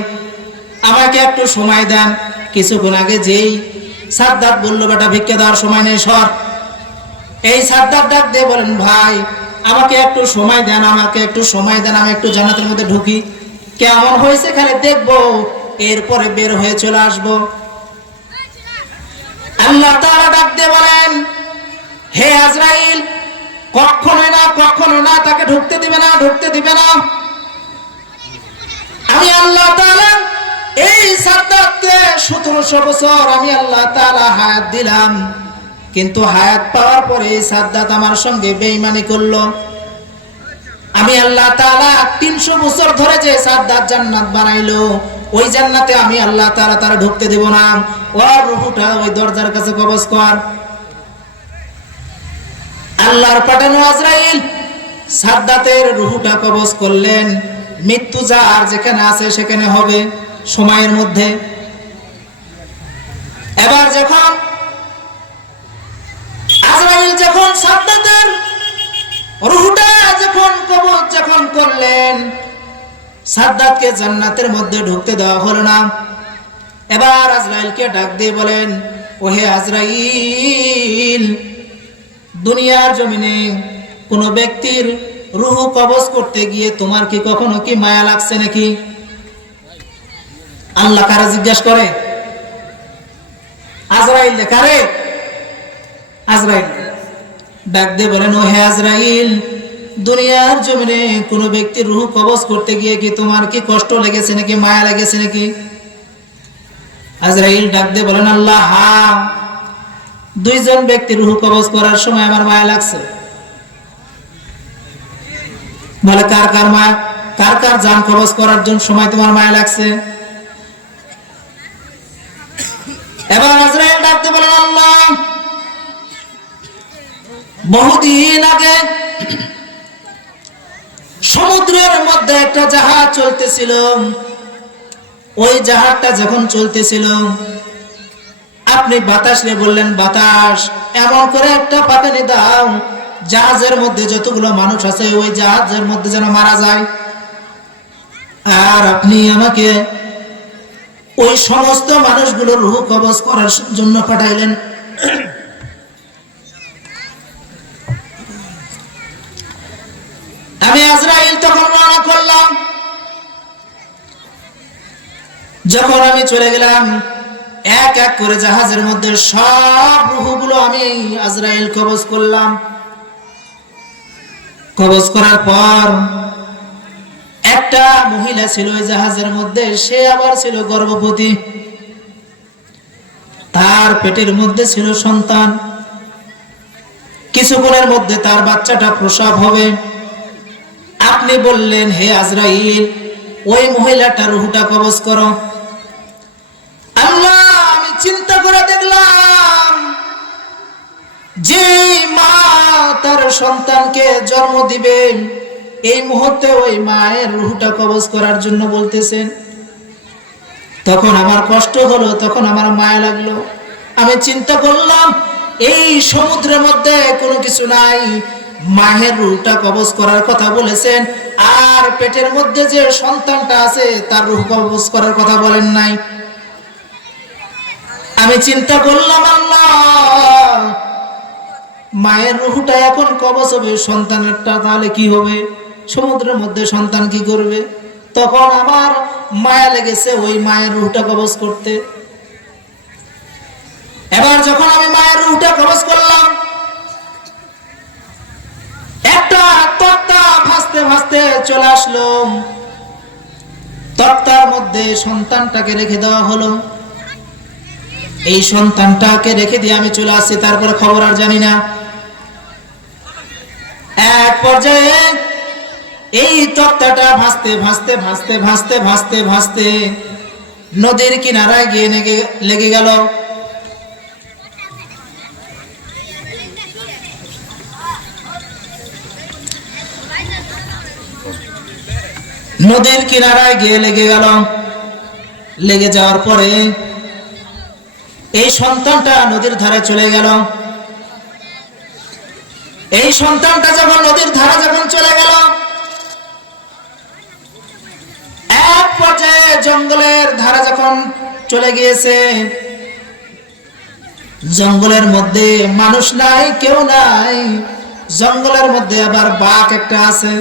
আমাকে একটু সময় দেন। কিছুক্ষণ আগে যেই সাদ্দাত বলল, বেটা ভিক্ষা দেওয়ার সময় নেই, সর। এই সাদ্দাত ডাক দিয়ে বলেন, ভাই আমাকে একটু সময় দেন, আমাকে একটু সময় দেন, আমি একটু জান্নাতের মধ্যে ঢুকি, কেমন হয়েছে খালি দেখবো, এরপরে বের হয়ে চলে আসবো। আল্লাহ তাআলা ডাক দিয়ে বলেন, হে আজরাইল, কখনো না, কখনো না, তাকে ঢুকতে দিবে না, ঢুকতে দিবে না। আমি আল্লাহ তাআলা এই সাদ্দাতকে 1700 বছর আমি আল্লাহ তাআলা হায়াত দিলাম, কিন্তু হায়াত পাওয়ার পরে এই সাদ্দাত আমার সঙ্গে বেঈমানি করলো। আমি আল্লাহ তাআলা 300 বছর ধরে যে সাদ্দাত জান্নাত বানাইলো, ওই জান্নাতে আমি আল্লাহ তাআলা তারা ঢুকতে দেব না। ওর রূহটা ওই দরজার কাছে কবজ কর। আল্লাহর পাঠানো আজরাইল সাদ্দাতের রূহটা কবজ করলেন। মৃত্যু যার যেখানে আছে সেখানে হবে সময়ের মধ্যে। এবার যখন আজরাইল যখন সাদ্দাতের রূহটা যখন কবজ যখন করলেন, সাদ্দাতকে জান্নাতের মধ্যে ঢুকতে দেওয়া হলো না। এবার আজরাইলকে ডাক দিয়ে বলেন, ওহে আজরাইল, দুনিয়ার জমিনে কোন ব্যক্তির রূহ কবজ করতে গিয়ে তোমার কি কখনো কি মায়া লাগছে নাকি? আল্লাহ কারে জিজ্ঞেস করে? আজরাইল কারে? আজরাইল ডাক দিয়ে বলেন, ও হে আজরাইল, দুনিয়ার জমিনে কোন ব্যক্তির রূহ কবজ করতে গিয়ে কি তোমার কি কষ্ট লেগেছে নাকি, মায়া লেগেছে নাকি? আজরাইল ডাক দিয়ে বলেন, আল্লাহ, হ্যাঁ, 2 জন ব্যক্তির রূহ কবজ করার সময় আমার মায়া লাগছে। বলে, কার কার মায়া, কার কার জান কবজ করার জন্য সময় তোমার মায়া লাগছে? এবার আজরাইল ডাক দিয়ে বলেন, আল্লাহ, বহুদিন আগে সমুদ্রের মধ্যে একটা জাহাজ চলতেছিল। ওই জাহাজটা যখন চলতেছিল, আপনি বাতাসে বললেন, বাতাস এমন করে একটা পাতানি দাও জাহাজের মধ্যে যতগুলো মানুষ আছে ওই জাহাজের মধ্যে যেন মারা যায়। আর আপনি আমাকে ওই সমস্ত মানুষগুলোর রূহ কবজ করার জন্য পাঠাইলেন। আমি আজরাইল তখন রওনা করলাম। যখন আমি চলে গেলাম, এক এক করে জাহাজের মধ্যে সব রূহগুলো আমি আজরাইল কবজ করলাম। কবজ করার পর একটা মহিলা ছিল ওই জাহাজের মধ্যে, সে আবার ছিল গর্ভবতী, তার পেটের মধ্যে ছিল সন্তান। কিছুক্ষণের মধ্যে তার বাচ্চাটা প্রসব হবে। আপনি বললেন, হে আজরাইল, ওই মহিলাটার রূহটা কবজ করো। আল্লাহ, আমি চিন্তা করে দেখলাম যে মা তার সন্তানকে জন্ম দিবে, এই মুহূর্তে ওই মায়ের রূহটা কবজ করার জন্য বলতেছেন। তখন আমার কষ্ট হলো, তখন আমার মায়া লাগলো। আমি চিন্তা করলাম, এই সমুদ্রের মধ্যে কোনো কিছু নাই, মায়ের রূহটা কবজ করার কথা বলেছেন, আর পেটের মধ্যে যে সন্তানটা আছে তার রূহ কবজ করার কথা বলেন নাই। আমি চিন্তা করলাম, আল্লাহ, মায়ের রূহটা এখন কবজ হবে, সন্তানেরটা তাহলে কি হবে? সমুদ্রের মধ্যে সন্তান কি করবে? তখন আমার মায়া লেগেছে ওই মায়ের রূহটা কবজ করতে। এবার যখন আমি মায়ের রূহটা কবজ করলাম, একটা তক্তা ভাসতে ভাসতে চলে আসলো। তক্তার মধ্যে সন্তানটাকে রেখে দেওয়া হলো। এই সন্তানটাকে রেখে দিয়ে আমি চলে আসছি, তারপরে খবর আর জানি না। এক পর্যায়ে এই তক্তাটা ভাসতে ভাসতে ভাসতে ভাসতে ভাসতে ভাসতে নদীর কিনারায় গিয়ে লেগে গেল। নদীর কিনারায় গিয়ে লেগে গেল। লেগে যাওয়ার পরে এই সন্তানটা নদীর ধারে চলে গেল। এই সন্তানটা যখন নদীর ধারে যখন চলে গেল, এক পর্যায়ে জঙ্গলের ধারে যখন চলে গিয়েছে, জঙ্গলের মধ্যে মানুষ নাই, কেউ নাই। জঙ্গলের মধ্যে আবার বাঘ একটা আছে।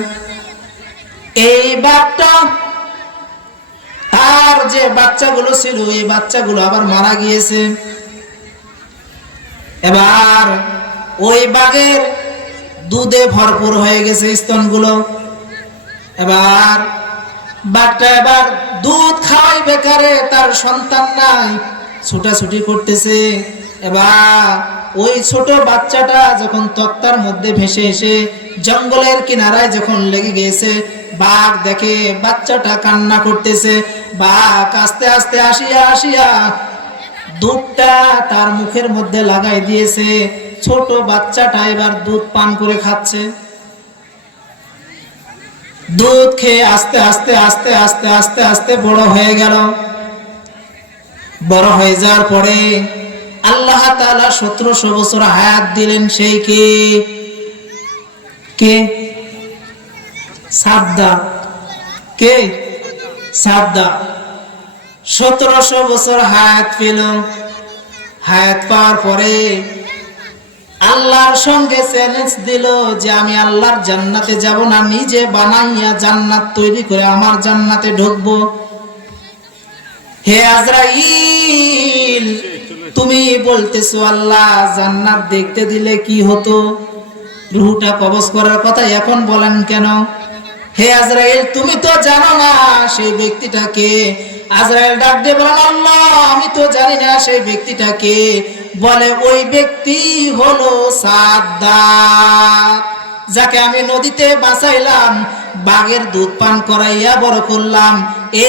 এই বাঘটা তার যে বাচ্চাগুলো ছিল, এই বাচ্চাগুলো আবার মারা গিয়েছে। এবার ওই বাঘের দুধে ভরপুর হয়ে গেছে স্তনগুলো। এবার বাঘটা এবার দুধ খাওয়াই বেকারে, তার সন্তান নাই, ছুটাছুটি করতেছে। এবার ওই ছোট বাচ্চাটা যখন তক্তার মধ্যে ভেসে এসে জঙ্গলের কিনারায় যখন লেগে গিয়েছে, বাঘ দেখে বাচ্চাটা কান্না করতেছে। বাঘ আস্তে আস্তে আসিয়া আসিয়া দুধটা তার মুখের মধ্যে লাগাই দিয়েছে। ছোট বাচ্চাটা এবার দুধ পান করে খাচ্ছে। দুধ খেয়ে আস্তে আস্তে আস্তে আস্তে আস্তে আস্তে বড় হয়ে গেল। বড় হয়ে যাওয়ার পরে আল্লাহ তাআলা 1700 বছর হায়াত দিলেন। সেই কে? সাদ্দা। কে? সাদ্দা। 1700 বছর হায়াত পেল। হায়াত পাওয়ার পরে আল্লাহর সঙ্গে চ্যালেঞ্জ দিল যে আমি আল্লাহর জান্নাতে যাব না, নিজে বানাইয়া জান্নাত তৈরি করে আমার জান্নাতে ঢুকবো। হে আজরাইল, তুমি বলতেছো আল্লাহ জান্নাত দেখতে দিলে কি হতো, রূহটা কবজ করার কথা এখন বলেন কেন? হে আজরাইল, তুমি তো জানো না সেই ব্যক্তিটা কে। আজরাইল ডাক দিয়ে বলেন, আল্লাহ আমি তো জানি না সেই ব্যক্তিটা কে। বলে, ওই ব্যক্তি হলো সাদ্দাত, যাকে আমি নদীতে বাঁচাইলাম, বাঘের দুধ পান করাইয়া বড় করলাম,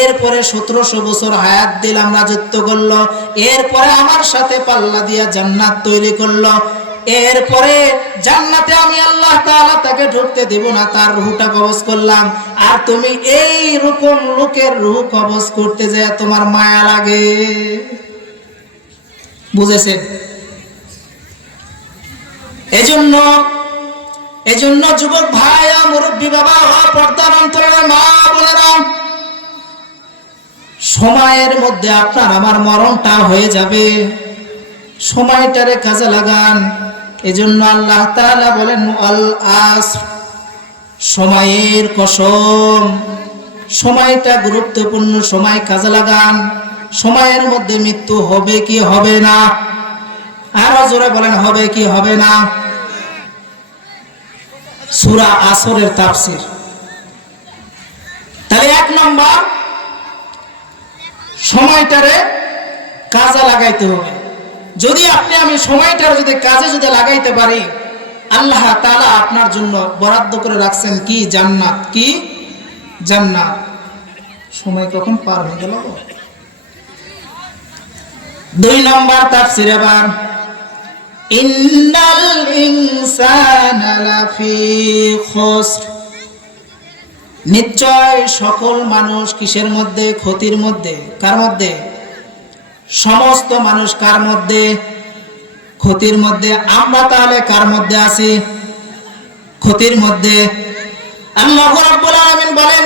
এরপরে 1700 বছর হায়াত দিলাম, রাজত্ব করলো, এরপরে আমার সাথে পাল্লা দিয়া জান্নাত তৈরি করলো। এরপরে জান্নাতে আমি আল্লাহ তাআলা তাকে ঢুকতে দেব না, তার রূহটা কবজ করলাম। আর তুমি এই রকম লোকের রূহ কবজ করতে যায় তোমার মায়া লাগে। বুঝেছেন? এজন্য যুবক ভাই, মুরব্বী বাবা, পর্দার অন্তরালের মা বোনেরা, সময়ের মধ্যে আপনার আমার মরণটা হয়ে যাবে, সময়টারে কাজে লাগান। এজন্য আল্লাহ তাআলা বলেন আল আসর, সময়ের কসম, সময়টা গুরুত্বপূর্ণ, সময় কাজে লাগান। সময়ের মধ্যে মৃত্যু হবে কি হবে না? আরো জোরে বলেন, হবে কি হবে না? সূরা আসরের তাফসীর। তাহলে 1 নম্বর, সময়টারে কাজে লাগাইতে হবে। যদি আপনি আমি সময়টার যদি কাজে যদি লাগাইতে পারি, আল্লাহ তাআলা আপনার জন্য বরাদ্দ করে রাখছেন কি? জান্নাত। কি? জান্নাত। সময় কখন পার হয়ে গেল? 2 নম্বর তাফসীর এবার, ইন্নাল ইনসানা লাফি খুসর, নিশ্চয় সকল মানুষ কিসের মধ্যে? ক্ষতির মধ্যে। কার মধ্যে? সমস্ত মানুষ কার মধ্যে? ক্ষতির মধ্যে। আমরা তাহলে কার মধ্যে আছি? ক্ষতির মধ্যে। আল্লাহ রাব্বুল আলামিন বলেন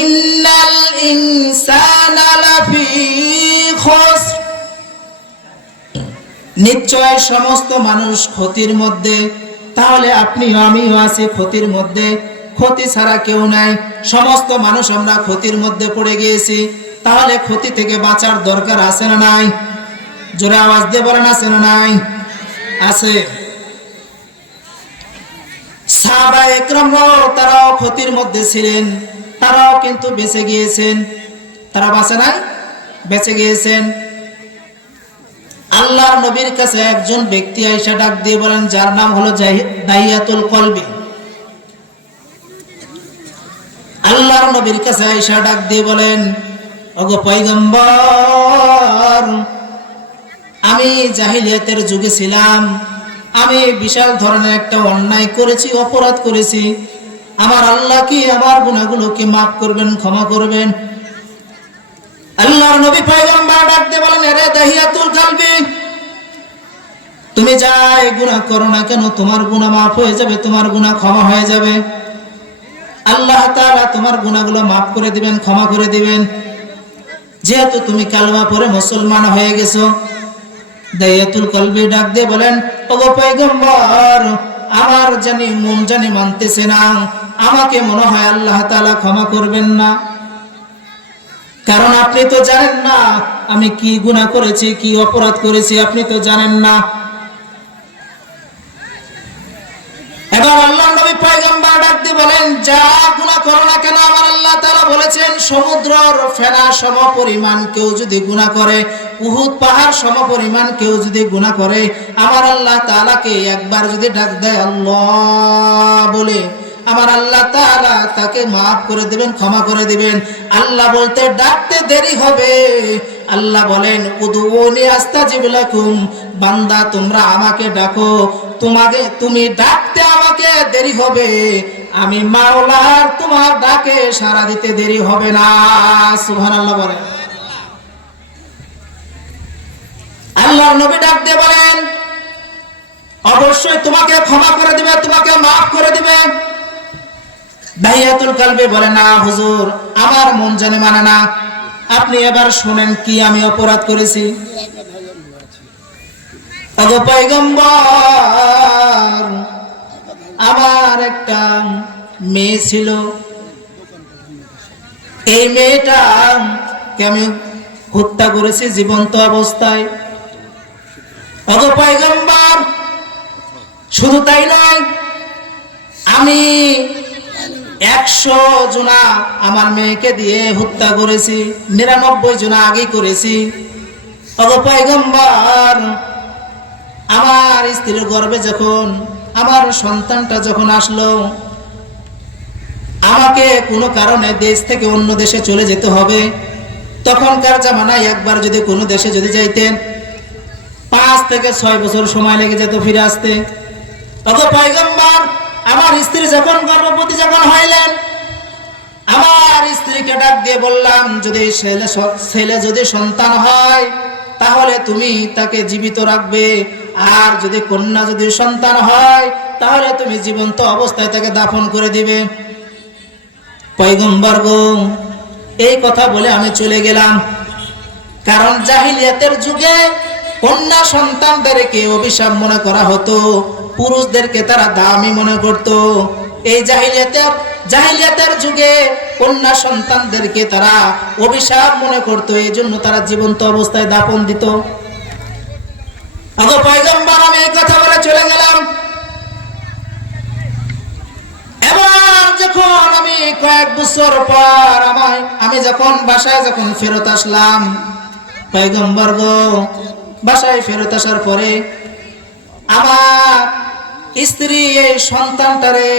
ইন্নাল ইনসানা লাফি খুসর, নিশ্চয় সমস্ত মানুষ ক্ষতির মধ্যে। তাহলে আপনি আমিও আছি ক্ষতির মধ্যে। ক্ষতি ছাড়া কেউ নাই, সমস্ত মানুষ আমরা ক্ষতির মধ্যে পড়ে গিয়েছি। তাহলে ক্ষতি থেকে বাঁচার দরকার আছে না নাই? জোরে আওয়াজ দিয়ে বলেন, আছে না নাই? আছে। সাহাবায়ে কেরামরাও তারাও ক্ষতির মধ্যে ছিলেন, তারাও কিন্তু বেঁচে গিয়েছেন। তারা বাঁচে নাই? বেঁচে গিয়েছেন। আল্লাহর নবীর কাছে একজন ব্যক্তি আয়েশা ডাক দিয়ে বলেন, যার নাম হলো দাহিয়াতুল কলবি। আল্লাহর নবীর কাছে আয়েশা ডাক দিয়ে বলেন, ওগো পয়গম্বর, আমি জাহিলিয়াতের যুগে ছিলাম, আমি বিশাল ধরনের একটা অন্যায় করেছি, অপরাধ করেছি। আমার আল্লাহ কি আমার গুনাহগুলোকে মাফ করবেন, ক্ষমা করবেন? আল্লাহর নবী পয়গম্বর ডাক দিয়ে বলেন, আরে দাহিয়াতুল কলবি, তুমি যাই গুনাহ করো না কেন, তোমার গুনাহ মাফ হয়ে যাবে, তোমার গুনাহ ক্ষমা হয়ে যাবে। আল্লাহ তাআলা তোমার গুনাহগুলো মাফ করে দিবেন, ক্ষমা করে দিবেন, যেহেতু তুমি কালেমা পড়ে মুসলমান হয়ে গেছো। দাহিয়াতুল কলবি ডাক দিয়ে বলেন, ওগো পয়গম্বর, আমার জানি মন জানি মানতেছে না, আমাকে মনে হয় আল্লাহ তাআলা ক্ষমা করবেন না। কারণ আপনি তো জানেন না আমি কি গুনাহ করেছি, কি অপরাধ করেছি, আপনি তো জানেন না। এবার আল্লাহর নবী পয়গম্বর ডাক দিয়ে বলেন, যা গুনাহ করো না কেন, আমার আল্লাহ তাআলা বলেছেন সমুদ্রের ফেনা সমপরিমাণ কেউ যদি গুনাহ করে, উহুদ পাহাড় সমপরিমাণ কেউ যদি গুনাহ করে, আমার আল্লাহ তাআলাকে একবার যদি ডাক দেয় আল্লাহ বলে, আমার আল্লাহ তাআলা তাকে মাফ করে দিবেন, ক্ষমা করে দিবেন। আল্লাহ বলতে ডাকতে দেরি হবে। আল্লাহ বলেন উদউনি আস্তাজিব লাকুম, বান্দা তোমরা আমাকে ডাকো, তুমি ডাকতে আমাকে দেরি হবে, আমি মাওলার তোমার ডাকে সাড়া দিতে দেরি হবে না। সুবহানাল্লাহ বলেন। আল্লাহর নবী ডাক দিয়ে বলেন, অবশ্যই তোমাকে ক্ষমা করে দিবে, তোমাকে মাফ করে দিবে। দাহিয়াতুল কলবি বলে, না হুজুর, আমার মন জানে মানে না, আপনি এবার শুনেন কি আমি অপরাধ করেছি। ওগো পয়গম্বর, আমার একটা মেয়ে ছিল, এই মেয়েটাকে আমি হত্যা করেছি জীবন্ত অবস্থায়। ওগো পয়গম্বর, শুধু তাই নয়, আমি 100 জনা আমার মেয়েকে দিয়ে হত্যা করেছি, 99 জনা আগে করেছি। ওগো পয়গম্বর, আমার স্ত্রীর গর্ভে যখন আমার সন্তানটা যখন আসলো, আমাকে কোনো কারণে দেশ থেকে অন্য দেশে চলে যেতে হবে। তখনকার জামানায় একবার যদি কোনো দেশে যদি যাইতেন, 5 থেকে 6 বছর সময় লেগে যেত ফিরে আসতে। ওগো পয়গম্বর, আমার স্ত্রী যখন গর্ভবতী যখন হইলেন, আমার স্ত্রীকে ডাক দিয়ে বললাম, যদি ছেলে যদি সন্তান হয় তাহলে তুমি তাকে জীবিত রাখবে, আর যদি কন্যা যদি সন্তান হয় তাহলে তুমি জীবন্ত অবস্থায় তাকে দাফন করে দিবে। পয়গম্বর গো, এই কথা বলে আমি চলে গেলাম। কারণ জাহিলিয়াতের যুগে কন্যা সন্তানদেরকে অভিশাপ মনে করা হতো, পুরুষদেরকে তারা দামি মনে করত। এই জাহিলিয়াতের যুগে কন্যা সন্তানদেরকে তারা অভিশাপ মনে করত, এই জন্য তারা জীবন্ত অবস্থায় দাফন দিত। আগে পয়গম্বর, আমি এই কথা বলে চলে গেলাম। এবার যখন আমি কয়েক বছর পর আমি যখন বাসায় যখন ফেরত আসলাম, পয়গম্বর গো, বাসায় ফেরত আসার পরে আমার স্ত্রী এই সন্তানটারে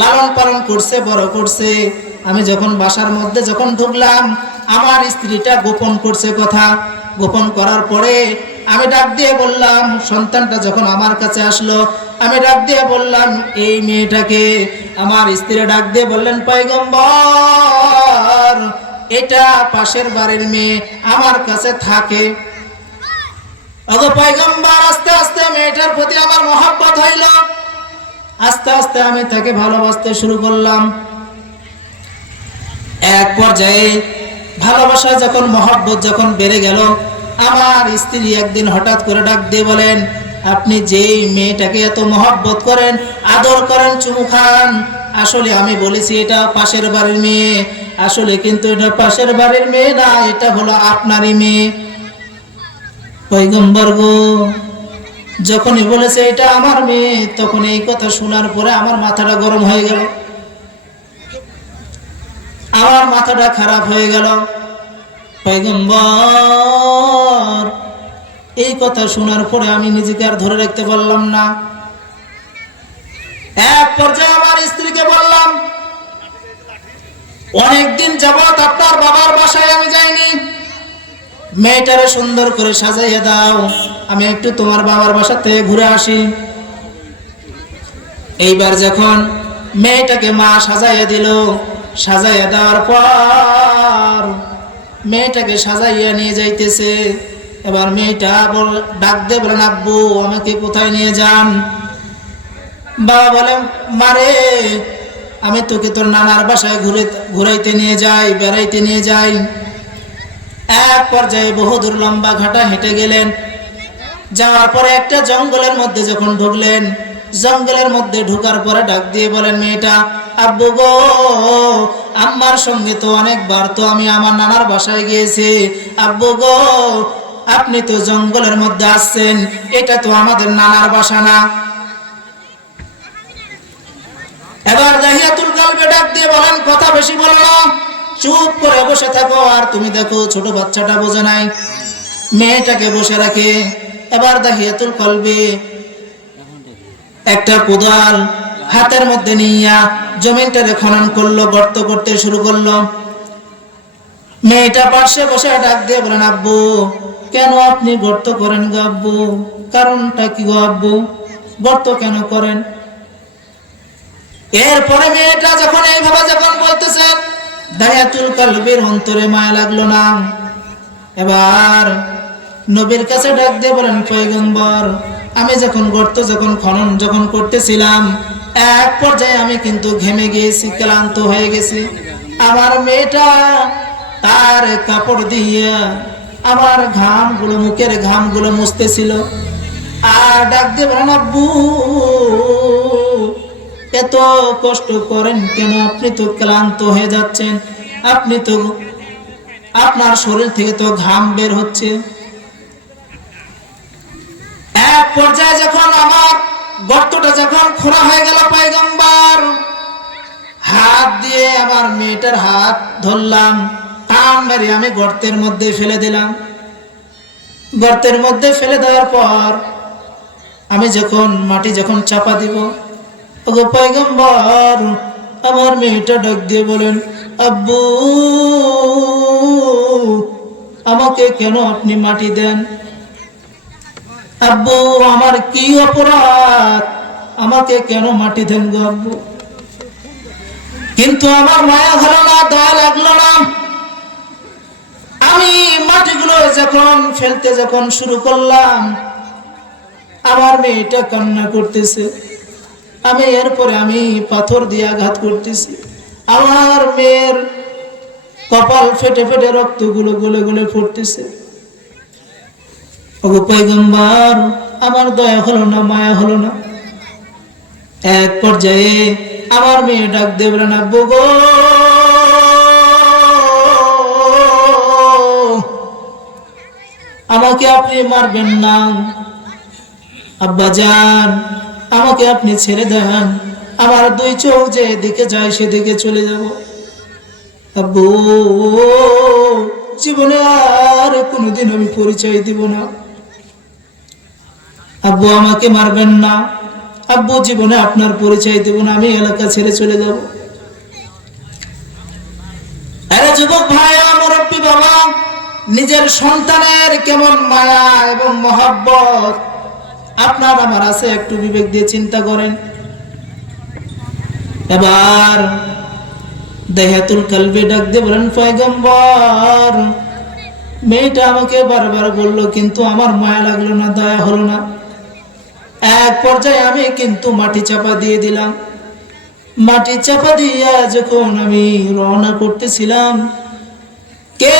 লালন পালন করছে, বড় করছে। আমি যখন বাসার মধ্যে যখন ঢুকলাম, আমার স্ত্রীটা গোপন করছে কথা। গোপন করার পরে আমি ডাক দিয়ে বললাম, সন্তানটা যখন আমার কাছে আসলো, আমি ডাক দিয়ে বললাম এই মেয়েটাকে। আমার স্ত্রী ডাক দিয়ে বললেন, পয়গম্বর, এটা পাশের বাড়ির মেয়ে, আমার কাছে থাকে। ওগো পয়গম্বর, আস্তে আস্তে মেয়েটার প্রতি আমার মহব্বত হইল। আস্তে আস্তে আমি তাকে ভালোবাসতে শুরু করলাম। এক পর্যায়ে ভালোবাসা যখন মহব্বত যখন বেড়ে গেল, আমার স্ত্রী একদিন হঠাৎ করে ডাক দিয়ে বলেন, আপনি যেই মেয়েটাকে এত মহব্বত করেন, আদর করেন, চুমু খান, আসলে আমি বলেছি এটা পাশের বাড়ির মেয়ে, আসলে কিন্তু এটা পাশের বাড়ির মেয়ে না, এটা হলো আপনারই মেয়ে। পয়গম্বর গো, যখনই বলেছে এটা আমার মেয়ে, তখন এই কথা শোনার পরে আমার মাথাটা গরম হয়ে গেল, আমার মাথাটা খারাপ হয়ে গেল। পয়গম্বর, এই কথা শোনার পরে আমি নিজেকে আর ধরে রাখতে পারলাম না। এক পর্যায়ে আমার স্ত্রীকে বললাম, অনেকদিন যাবত আপনার বাবার বাসায় আমি যাইনি, মেয়েটারে সুন্দর করে সাজাইয়া দাও, আমি একটু তোমার বাবার বাসা থেকে ঘুরে আসি। এইবার যখন মেয়েটাকে মা সাজাইয়া দিল, সাজাইয়া দেওয়ার পর মেয়েটাকে সাজাইয়া নিয়ে যাইতেছে। এবার মেয়েটা ডাক দিয়ে বলেন, আব্বু, আমাকে কোথায় নিয়ে যান? বাবা বলে, মারে, আমি তোকে তোর নানার বাসায় ঘুরাইতে নিয়ে যাই, বেড়াইতে নিয়ে যাই। এক পর্যায়ে বহুদূর লম্বা ঘাটা হেঁটে গেলেন। যাওয়ার পরে একটা জঙ্গলের মধ্যে যখন ঢুকলেন, জঙ্গলের মধ্যে ঢুকার পরে ডাক দিয়ে বলেন মেয়েটা, আব্বু গো, আমার সঙ্গে তো অনেকবার তো আমি আমার নানার বাসায় গিয়েছি, আব্বু গো, আপনি তো জঙ্গলের মধ্যে আসছেন, এটা তো আমাদের নানার বাসা না। এবার দাহিয়াতুল কালবে ডাক দিয়ে বলেন, কথা বেশি বলো না, চুপ করে বসে থাকো। আর তুমি দেখো ছোট বাচ্চাটা বোঝে নাই, মেয়েটাকে বসে রাখে। এবার দাহিয়াতুল কালবে একটা কোদাল হাতের মধ্যে নিয়া জমিনটারে খনন করলো, গর্ত করতে শুরু করলো। মেয়েটা পাশে বসে ডাক দিয়ে বলেন, আব্বু, কেন আপনি গর্ত করেন গো আব্বু? কারণটা কি গো আব্বু, গর্ত কেন করেন? এরপরে মেয়েটা যখন এইভাবে যখন বলতেছেন, দাহিয়াতুল কালবের অন্তরে মায়া লাগলো না। এবার নবীর কাছে ডাক দিয়ে বলেন, পয়গম্বর, আমি যখন গর্ত খনন করতেছিলাম, এক পর্যায়ে আমি কিন্তু ঘেমে গিয়েছি, ক্লান্ত হয়ে গেছি। আমার মেয়েটা তার কাপড় দিয়ে আমার মুখের ঘামগুলো মুছতেছিল। আর ডাক দিয়ে বলেন, আব্বু, এত কষ্ট করেন কেন? আপনি তো ক্লান্ত হয়ে যাচ্ছেন, আপনার শরীর থেকে তো ঘাম বের হচ্ছে। এক পর্যায়ে যখন আমার গর্তটা যখন খোঁড়া হয়ে গেল, পয়গম্বর, হাত দিয়ে আমার মেয়েটার হাত ধরলাম, টান মেরে আমি গর্তের মধ্যে ফেলে দিলাম। গর্তের মধ্যে ফেলে দেওয়ার পর আমি মাটি যখন চাপা দিব, ওগো পয়গম্বর, আমার মেয়েটা ডাক দিয়ে বলেন, আব্বু, আমাকে কেন আপনি মাটি দেন? আব্বু আমার কি অপরাধ, আমাকে কেন মাটি দেন গো আব্বু? কিন্তু আমার মায়া হলো না, দয়া লাগলো না। আমি মাটিগুলো যখন ফেলতে শুরু করলাম, আমার মেয়েটা কান্না করতেছে। আমি এরপরে পাথর দিয়ে আঘাত করতেছি। আমার মেয়ের কপাল ফেটে ফেটে রক্তগুলো গলে গলে পড়তেছে। ওগো পয়গম্বর, আমার দয়া হলো না, মায়া হলো না। এক পর্যায়ে আমার মেয়ে ডাক দিয়ে বলেন, আব্বু গো, আমাকে আপনি মারবেন না। আব্বা জান, আমাকে আপনি ছেড়ে দেন, আমার দুই চোখ যে এদিকে যায় সেদিকে চলে যাব। আব্বু, জীবনে আর কোনোদিন আমি পরিচয় দিব না। আব্বু আমাকে মারবেন না, আব্বু জীবনে আপনার পরিচয় দেব না, আমি এলাকা ছেড়ে চলে যাব। আরে যুবক ভাইয়া, মুরব্বী বাবা, নিজের সন্তানের কেমন মায়া এবং মহব্বত আপনার আমার আছে, একটু বিবেক দিয়ে চিন্তা করেন। এবার দাহিয়াতুল কালবি ডাক দিয়ে বলেন, পয়গম্বর, মেয়েটা আমাকে বারবার বললো, কিন্তু আমার মায়া লাগলো না, দয়া হলো না। এক পর্যায়ে আমি কিন্তু মাটি চাপা দিয়ে দিলাম। মাটি চাপা দিয়া যখন আমি রওনা করতেছিলাম, কে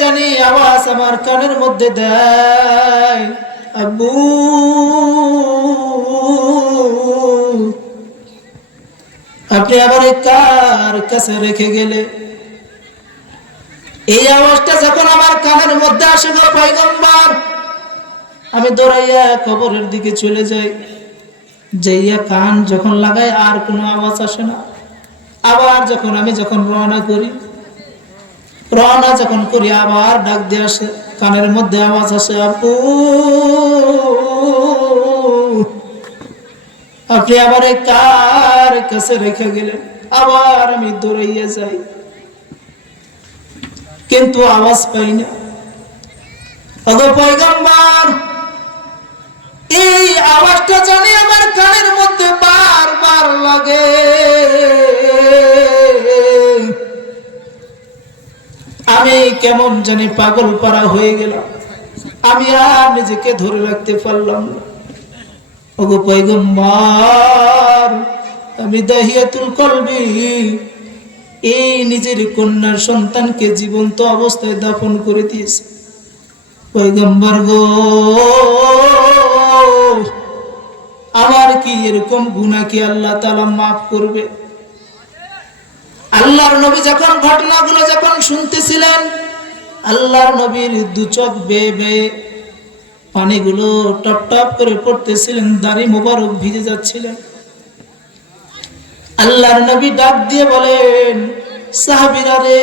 জানি আওয়াজ আমার কানের মধ্যে দেয়, আব্বু আপনি আবার কার কাছে রেখে গেলে? এই আওয়াজটা যখন আমার কানের মধ্যে আসে গো পয়গম্বর, আমি দৌড়াইয়া কবরের দিকে চলে যাই। যাইয়া কান যখন লাগাই আর কোনো আওয়াজ আসে না। আবার যখন রওনা করি, আবার ডাক দিয়ে আসে, কানের মধ্যে আওয়াজ আসে, আব্বু আপনি আবার কার কাছে রেখে গেলেন? আবার আমি দৌড়াইয়া যাই, কিন্তু আওয়াজ পাই না। ওগো পয়গম্বর, এই আওয়াজটা জানি আমার কানের মধ্যে বারবার লাগে। আমি কেমন জানি পাগল পারা হয়ে গেলাম, আমি আর নিজেকে ধরে রাখতে পারলাম না। ওগো পয়গম্বর, আমি দাহিয়াতুল কলবি এই নিজের কন্যার সন্তানকে জীবন্ত অবস্থায় দাফন করে দিয়েছে। পয়গম্বর গো, আমার কি এরকম গুনাহ কি আল্লাহ তাআলা মাফ করবে? আল্লাহর নবী যখন ঘটনাগুলো শুনতেছিলেন, আল্লাহর নবীর দু চোখ বেয়ে বেয়ে পানিগুলো টপ টপ করে পড়তেছিলেন, দাড়ি মোবারক ভিজে যাচ্ছিলেন। আল্লাহর নবী ডাক দিয়ে বলেন, সাহাবীরা রে,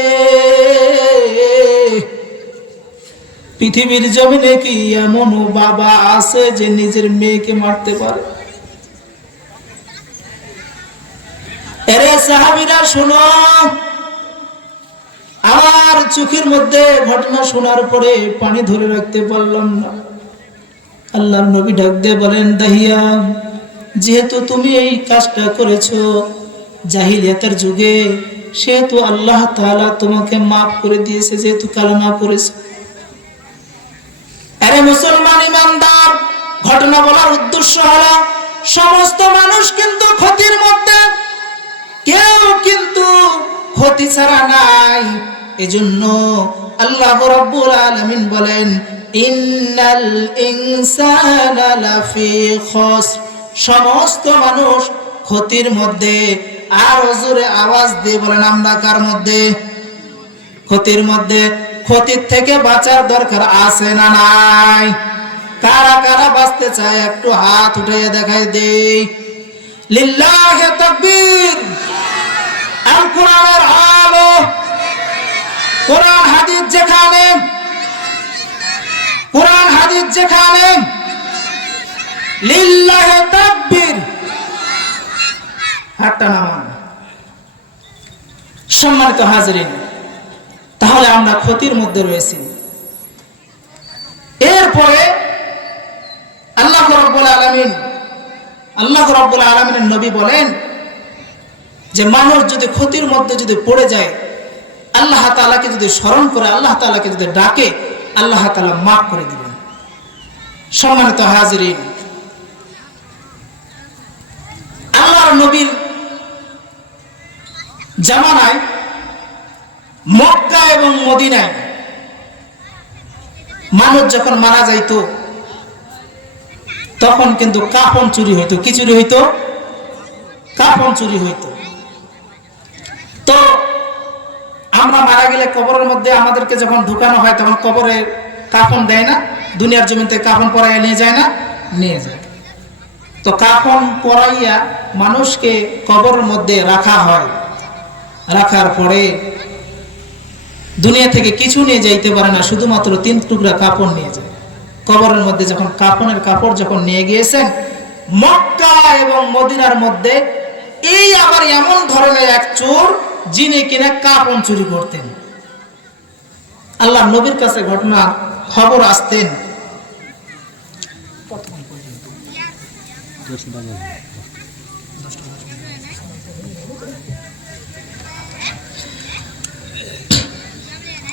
পৃথিবীর জমিনে কি এমন বাবা আছে যে নিজের মেয়েকে মারতে পারে? এরে সাহাবীরা শোনো, আমার চোখের মধ্যে ঘটনা শোনার পরে পানি ধরে রাখতে পারলাম না। আল্লাহর নবী ডাক দিয়ে বলেন, দাহিয়া, যেহেতু তুমি এই কাজটা করেছো জাহিলিয়াতের যুগে, সেহেতু আল্লাহ তাআলা তোমাকে মাফ করে দিয়েছে, যেহেতু কালেমা পড়েছো। আরে মুসলমান ইমানদার, ঘটনা বলার উদ্দেশ্য হলো সমস্ত মানুষ কিন্তু ক্ষতির মধ্যে, কেউ কিন্তু ক্ষতি ছাড়া নাই। এজন্য আল্লাহ রাব্বুল আলামিন বলেন, ইন্নাল ইনসানা লাফি খুসর, সমস্ত মানুষ ক্ষতির মধ্যে। আর জোরে আওয়াজ দিয়ে বলেন, আমরা কার মধ্যে? ক্ষতির মধ্যে। ক্ষতির থেকে বাঁচার দরকার আছে না নাই? কারা কারা বাঁচতে চায় একটু হাত উঠিয়ে দেখাই দেই। লিল্লাহি তাকবীর। আল কোরআনের আলো, কোরআন হাদিস যেখানে লিল্লাহি তাকবীর, হাতটা নামান। সম্মানিত হাজরিন, তাহলে আমরা ক্ষতির মধ্যে রয়েছি। এরপরে আলামিন, আল্লাহ রাব্বুল আলামিনের নবী বলেন যে মানুষ যদি ক্ষতির মধ্যে যদি পড়ে যায়, আল্লাহ তাআলাকে যদি স্মরণ করে, আল্লাহ তাআলাকে যদি ডাকে, আল্লাহ তাআলা মাফ করে দিবেন। সম্মানিত হাজিরিন, আল্লাহর নবীর জামানায় মক্কা এবং মদিনায় মানুষ যখন মারা যাইত তখন কিন্তু কাফন চুরি হইতো। কি চুরি হইতো? কাফন চুরি হইতো। তো আমরা মারা গেলে কবরের মধ্যে আমাদেরকে যখন ঢুকানো হয় তখন কবরে কাফন দেয় না, দুনিয়ার জমিতে কাফন পরাইয়া নিয়ে যায় না? নিয়ে যায়। তো কাফন পরাইয়া মানুষকে কবরের মধ্যে রাখা হয়। রাখার পরে দুনিয়া থেকে কিছু নিয়ে যাইতে পারে না, শুধুমাত্র 3 টুকরা কাপড় নিয়ে যায়। কবরের মধ্যে যখন কাফনের কাপড় যখন নিয়ে গিয়েছেন, মক্কা এবং মদিনার মধ্যে এই আবার এমন ধরনের এক চোর যিনি কিনা কাফন চুরি করতেন। আল্লাহ নবীর কাছে ঘটনা খবর আসতেন।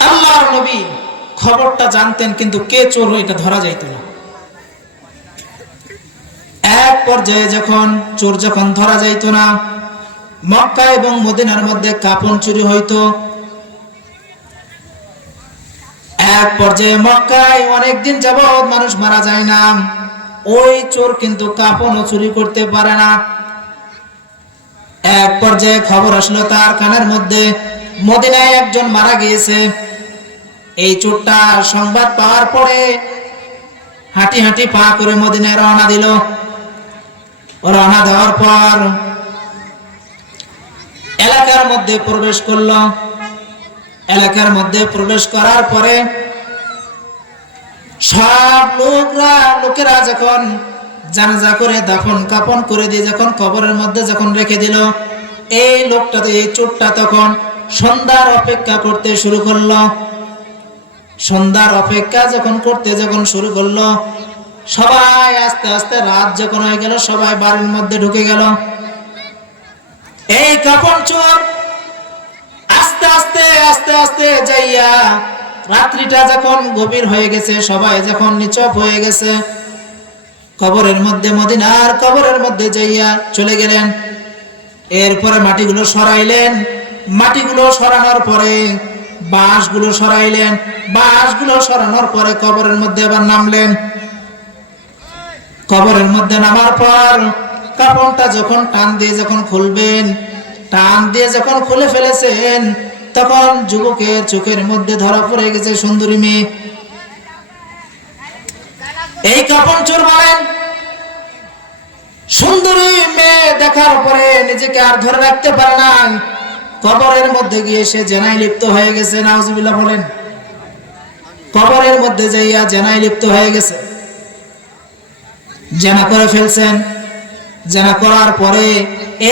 আল্লাহর নবী খবরটা জানতেন, কিন্তু কে চোর এটা ধরা যাইত না। এক পর্যায়ে যখন চোর যখন ধরা যাইত না, মক্কা এবং মদিনার মধ্যে কাফন চুরি হইতো। এক পর্যায়ে মক্কায় অনেকদিন যাবৎ মানুষ মারা যায় না, ওই চোর কিন্তু কাফনও চুরি করতে পারে না। এক পর্যায়ে খবর আসলো তার কানের মধ্যে, মদিনায় একজন মারা গিয়েছে। এই চোরটা সংবাদ পাওয়ার পরে হাঁটি হাঁটি পা করে মদিনায় রওনা দিল। রওনা দেওয়ার পর এলাকার মধ্যে প্রবেশ করলো। এলাকার মধ্যে প্রবেশ করার পরে সব লোকেরা যখন জানাজা করে দাফন কাফন করে দিয়ে যখন কবরের মধ্যে যখন রেখে দিল, এই লোকটা, এই চোরটা তখন সন্ধ্যার অপেক্ষা করতে শুরু করলো। সন্ধ্যার অপেক্ষা যখন করতে শুরু করলো, সবাই আস্তে আস্তে রাত যখন হয়ে গেল, সবাই বাড়ির মধ্যে ঢুকে গেল। এই কাফন চোর আস্তে আস্তে আস্তে আস্তে যাইয়া রাত্রিটা যখন গভীর হয়ে গেছে, সবাই যখন নিচপ হয়ে গেছে, কবরের মধ্যে, মদিনার কবরের মধ্যে যাইয়া চলে গেলেন। এরপরে মাটিগুলো সরাইলেন। মাটিগুলো সরানোর পরে বাঁশগুলো সরাইলেন। বাঁশগুলো সরানোর পরে কবরের মধ্যে আবার নামলেন। কবরের মধ্যে নামার পর কাফনটা যখন টান দিয়ে যখন খুলবেন, টান দিয়ে যখন খুলে ফেলেছেন, তখন যুবকের চোখের মধ্যে ধরা পড়ে গেছে সুন্দরী মেয়ে। এই কাফন চোর বলেন, সুন্দরী মেয়ে দেখার পরে নিজেকে আর ধরে রাখতে পারে না, কবরের মধ্যে গিয়ে সে জেনায় লিপ্ত হয়ে গেছে। নাউজুবিল্লাহ বলেন। কবরের মধ্যে যাইয়া জেনায় লিপ্ত হয়ে গেছে, জেনা করে ফেলছেন। জেনা করার পরে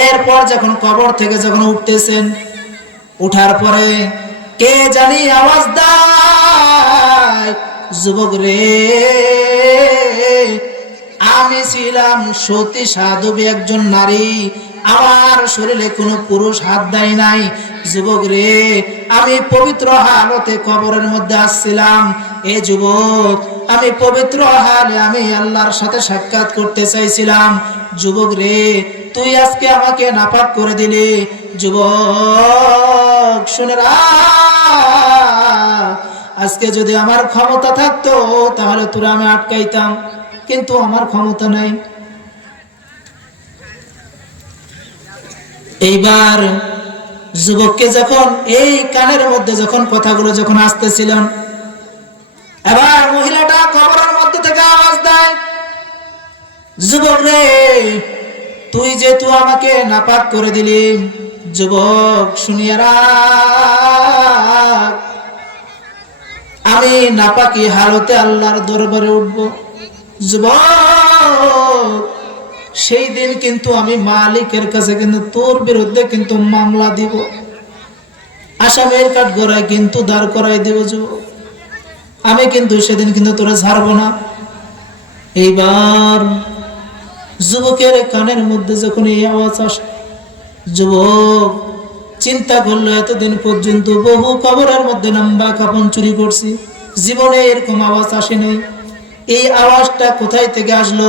এরপর যখন কবর থেকে যখন উঠতেছেন, উঠার পরে কে জানি আওয়াজ দেয়, যুবক রে, আমি ছিলাম সতী সাধবী একজন নারী, আমার শরীরে কোনো পুরুষ হাত দেয় নাই। যুবক রে, আমি পবিত্র হালতে কবরের মধ্যে আসছিলাম। এ যুবক, আমি পবিত্র হালে আমি আল্লাহর সাথে সাক্ষাৎ করতে চাইছিলাম। যুবক রে, তুই আজকে আমাকে নাপাক করে দিলি। যুবক শুনে রাখ, আজকে যদি আমার ক্ষমতা থাকতো তাহলে তোরা আমি আটকাইতাম, কিন্তু আমার ক্ষমতা নাই। এইবার যুবককে যখন এই কানের মধ্যে যখন কথাগুলো যখন আসতেছিলেন, এবার মহিলাটা কবরের মধ্যে থেকে আওয়াজ দেয়, যুবক রে, তুই যেহেতু আমাকে নাপাক করে দিলি, যুবক শুনিয়া রাখ, আমি নাপাকি হালতে আল্লাহর দরবারে উঠব। যুবক, সেই দিন কিন্তু আমি মালিকের কাছে কিন্তু তোর বিরুদ্ধে কিন্তু মামলা দিব, আসামের কাঠ গড়ায় কিন্তু দাঁড় করাই দিব। যুবক, আমি কিন্তু সেদিন কিন্তু তোরা ছাড়বো না। এইবার যুবকের কানের মধ্যে যখন এই আওয়াজ আসে, যুবক চিন্তা করলো এতদিন পর্যন্ত বহু কবরের মধ্যে লম্বা কাপড় চুরি করছি, জীবনে এরকম আওয়াজ আসেনি। এই আওয়াজটা কোথায় থেকে আসলো?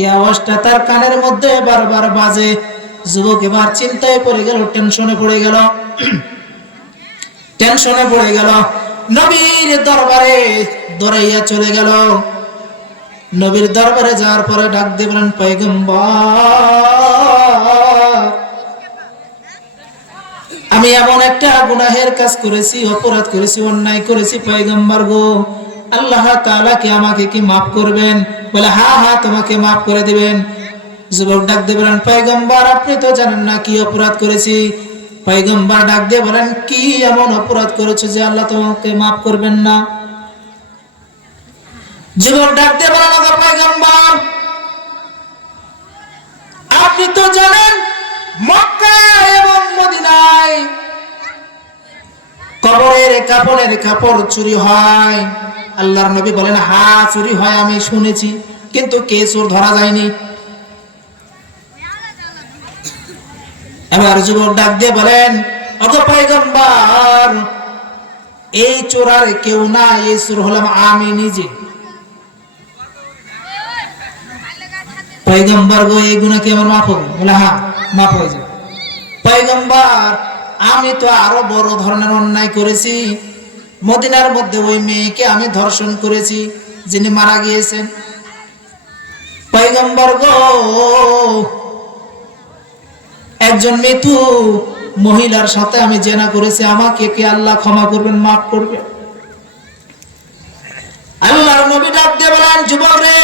এই আওয়াজটা তার কানের মধ্যে বারবার বাজে। যুবক এবার চিন্তায় পড়ে গেল, টেনশনে পড়ে গেল, টেনশনে পড়ে গেল। নবীর দরবারে দৌড়াইয়া চলে গেল। নবীর দরবারে যাওয়ার পরে ডাক দিয়ে বলেন, পয়গম্বর, আমি এমন একটা গুনাহের কাজ করেছি, অপরাধ করেছি, অন্যায় করেছি পয়গম্বর গো, আল্লাহ তাআলা কি আমাকে কি মাফ করবেন? বলে হ্যাঁ হ্যাঁ, তোমাকে মাফ করে দিবেন। যুবক ডাক দিয়ে বলেন, পয়গম্বর আপনি তো জানেন না কি অপরাধ করেছি। পয়গম্বর ডাক দিয়ে বলেন, কি এমন অপরাধ করেছো যে আল্লাহ তোমাকে মাফ করবেন না? যুবক ডাক দিয়ে বলেন, পয়গম্বর আপনি তো জানেন মক্কা এবং মদিনায় কবরের কাপড়ের কাপড় চুরি হয়। আল্লাহর নবী বলেন, হ্যাঁ চুরি হয়, আমি শুনেছি, কিন্তু কে চোর ধরা যায়নি। এবার যুবক ডাক দিয়ে বলেন, ওগো পয়গম্বর এই চোর আর কেউ না, এই চোর হলাম আমি নিজে। পয়গম্বর গো এই গুনাহ কি আমার মাফ হবে? বলে হ্যাঁ মাফ হয়ে যাবে। পয়গম্বর আমি তো আরো বড় ধরনের অন্যায় করেছি, মদিনার মধ্যে ওই মেয়েকে আমি ধর্ষণ করেছি যিনি মারা গিয়েছেন। পয়গম্বর গো একজন মৃত্যু মহিলার সাথে আমি জেনা করেছি, আমাকে কি আল্লাহ ক্ষমা করবেন, মাফ করবেন? আল্লাহর নবী ডাক দিয়ে বলেন, যুবক রে,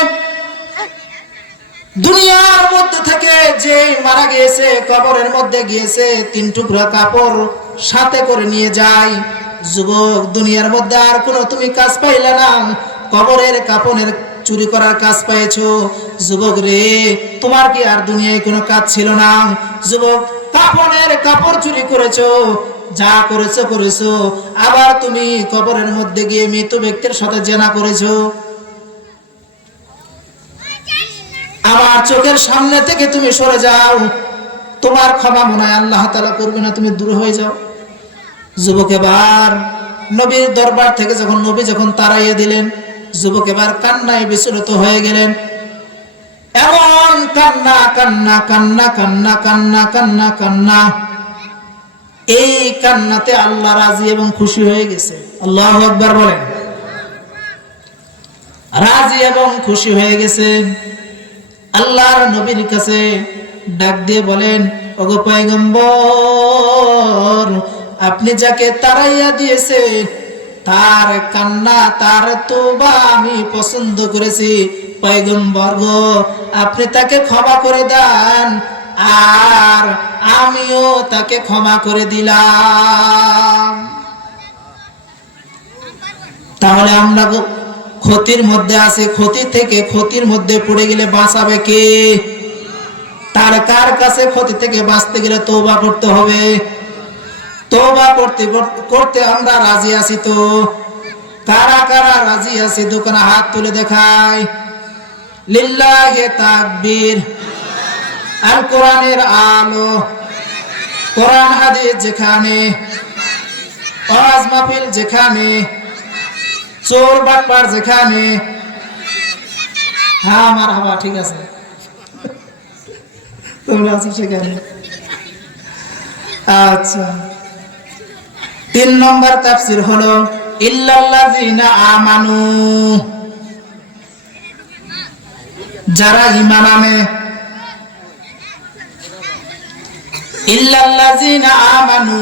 দুনিয়ার মধ্যে থেকে যে মারা গিয়েছে কবরের মধ্যে গিয়েছে 3 টুকরা কাপড় সাথে করে নিয়ে যায়। যুবক দুনিয়ার মধ্যে আর কোনো তুমি কাজ পাইলে না, কবরের কাপড়ের চুরি করার কাজ পাইছো। যুবক রে, তোমার কি আর দুনিয়ায় কোনো কাজ ছিল না? যুবক কাপড়ের কাপড় চুরি করেছো, যা করেছো করেছো, আবার তুমি কবরের মধ্যে গিয়ে মৃত ব্যক্তির সাথে জেনা করেছো। আমার চোখের সামনে থেকে তুমি সরে যাও, তোমার ক্ষমা মনে হয় আল্লাহ তাআলা করবে না, তুমি দূর হয়ে যাও। যুবক এবার নবীর দরবার থেকে যখন তাড়াইয়া দিলেন, যুবক এবার কান্নায় বিচলিত হয়ে গেলেন। এমন কান্না কান্না কান্না কান্না কান্না কান্না কান্না, এই কান্নাতে আল্লাহ রাজি এবং খুশি হয়ে গেছে। আল্লাহু আকবার বলেন। রাজি এবং খুশি হয়ে গেছে। আল্লাহর নবীর কাছে ডাক দিয়ে বলেন, ওগো পয়গম্বর আপনি যাকে তাড়াইয়া দিয়েছেন তার কান্না, তার তওবা আমি পছন্দ করেছি। পয়গম্বর গো আপনি তাকে ক্ষমা করে দেন, আর আমিও তাকে ক্ষমা করে দিলাম। তাহলে আমরা ক্ষতির মধ্যে আছে, ক্ষতি থেকে ক্ষতির মধ্যে পড়ে গেলে বাঁচাবে কে? তার কার কাছে ক্ষতি থেকে বাঁচতে গেলে তওবা করতে হবে। তওবা করতে করতে আমরা রাজি আছি তো? কারা কারা রাজি আছি দোকানে হাত তুলে দেখায়। লিল্লাহি তাকবীর। আল কোরআনের আলো, কোরআন হাদিস যেখানে, ওয়াজ মাহফিল যেখানে, চোর বাটপার যেখানে, হ্যাঁ মারহাবা, ঠিক আছে তোমরা আছো সেখানে। আচ্ছা, 3 নম্বর তাফসীর হলো ইল্লাল্লাযিনা আমানু, যারা ঈমান আনে। ইল্লাল্লাযিনা আমানু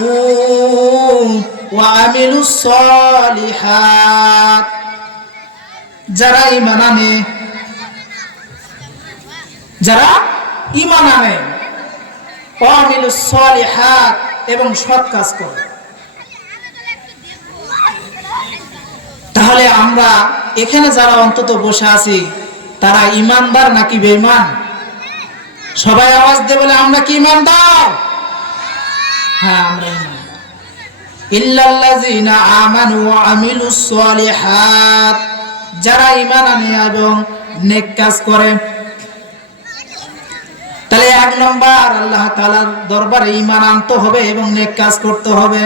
ওয়া আমিলুস সলিহাত, যারা ঈমান আনে, যারা ঈমান আনে, ওয়া আমিলুস সলিহাত এবং সৎ কাজ করে। তাহলে আমরা এখানে যারা অন্তত বসে আছি তারা ঈমানদার নাকি বেঈমান? সবাই আওয়াজ দিয়ে বলে আমরা কি ঈমানদার? হ্যাঁ আমরা ঈমানদার। ইল্লাল্লাযিনা আমানু ওয়া আমিলুস সলিহাত, যারা ঈমান আনে এবং নেক কাজ করে। তাহলে এক নম্বর আল্লাহ তাআলার দরবারে ঈমান আনতে হবে এবং নেক কাজ করতে হবে।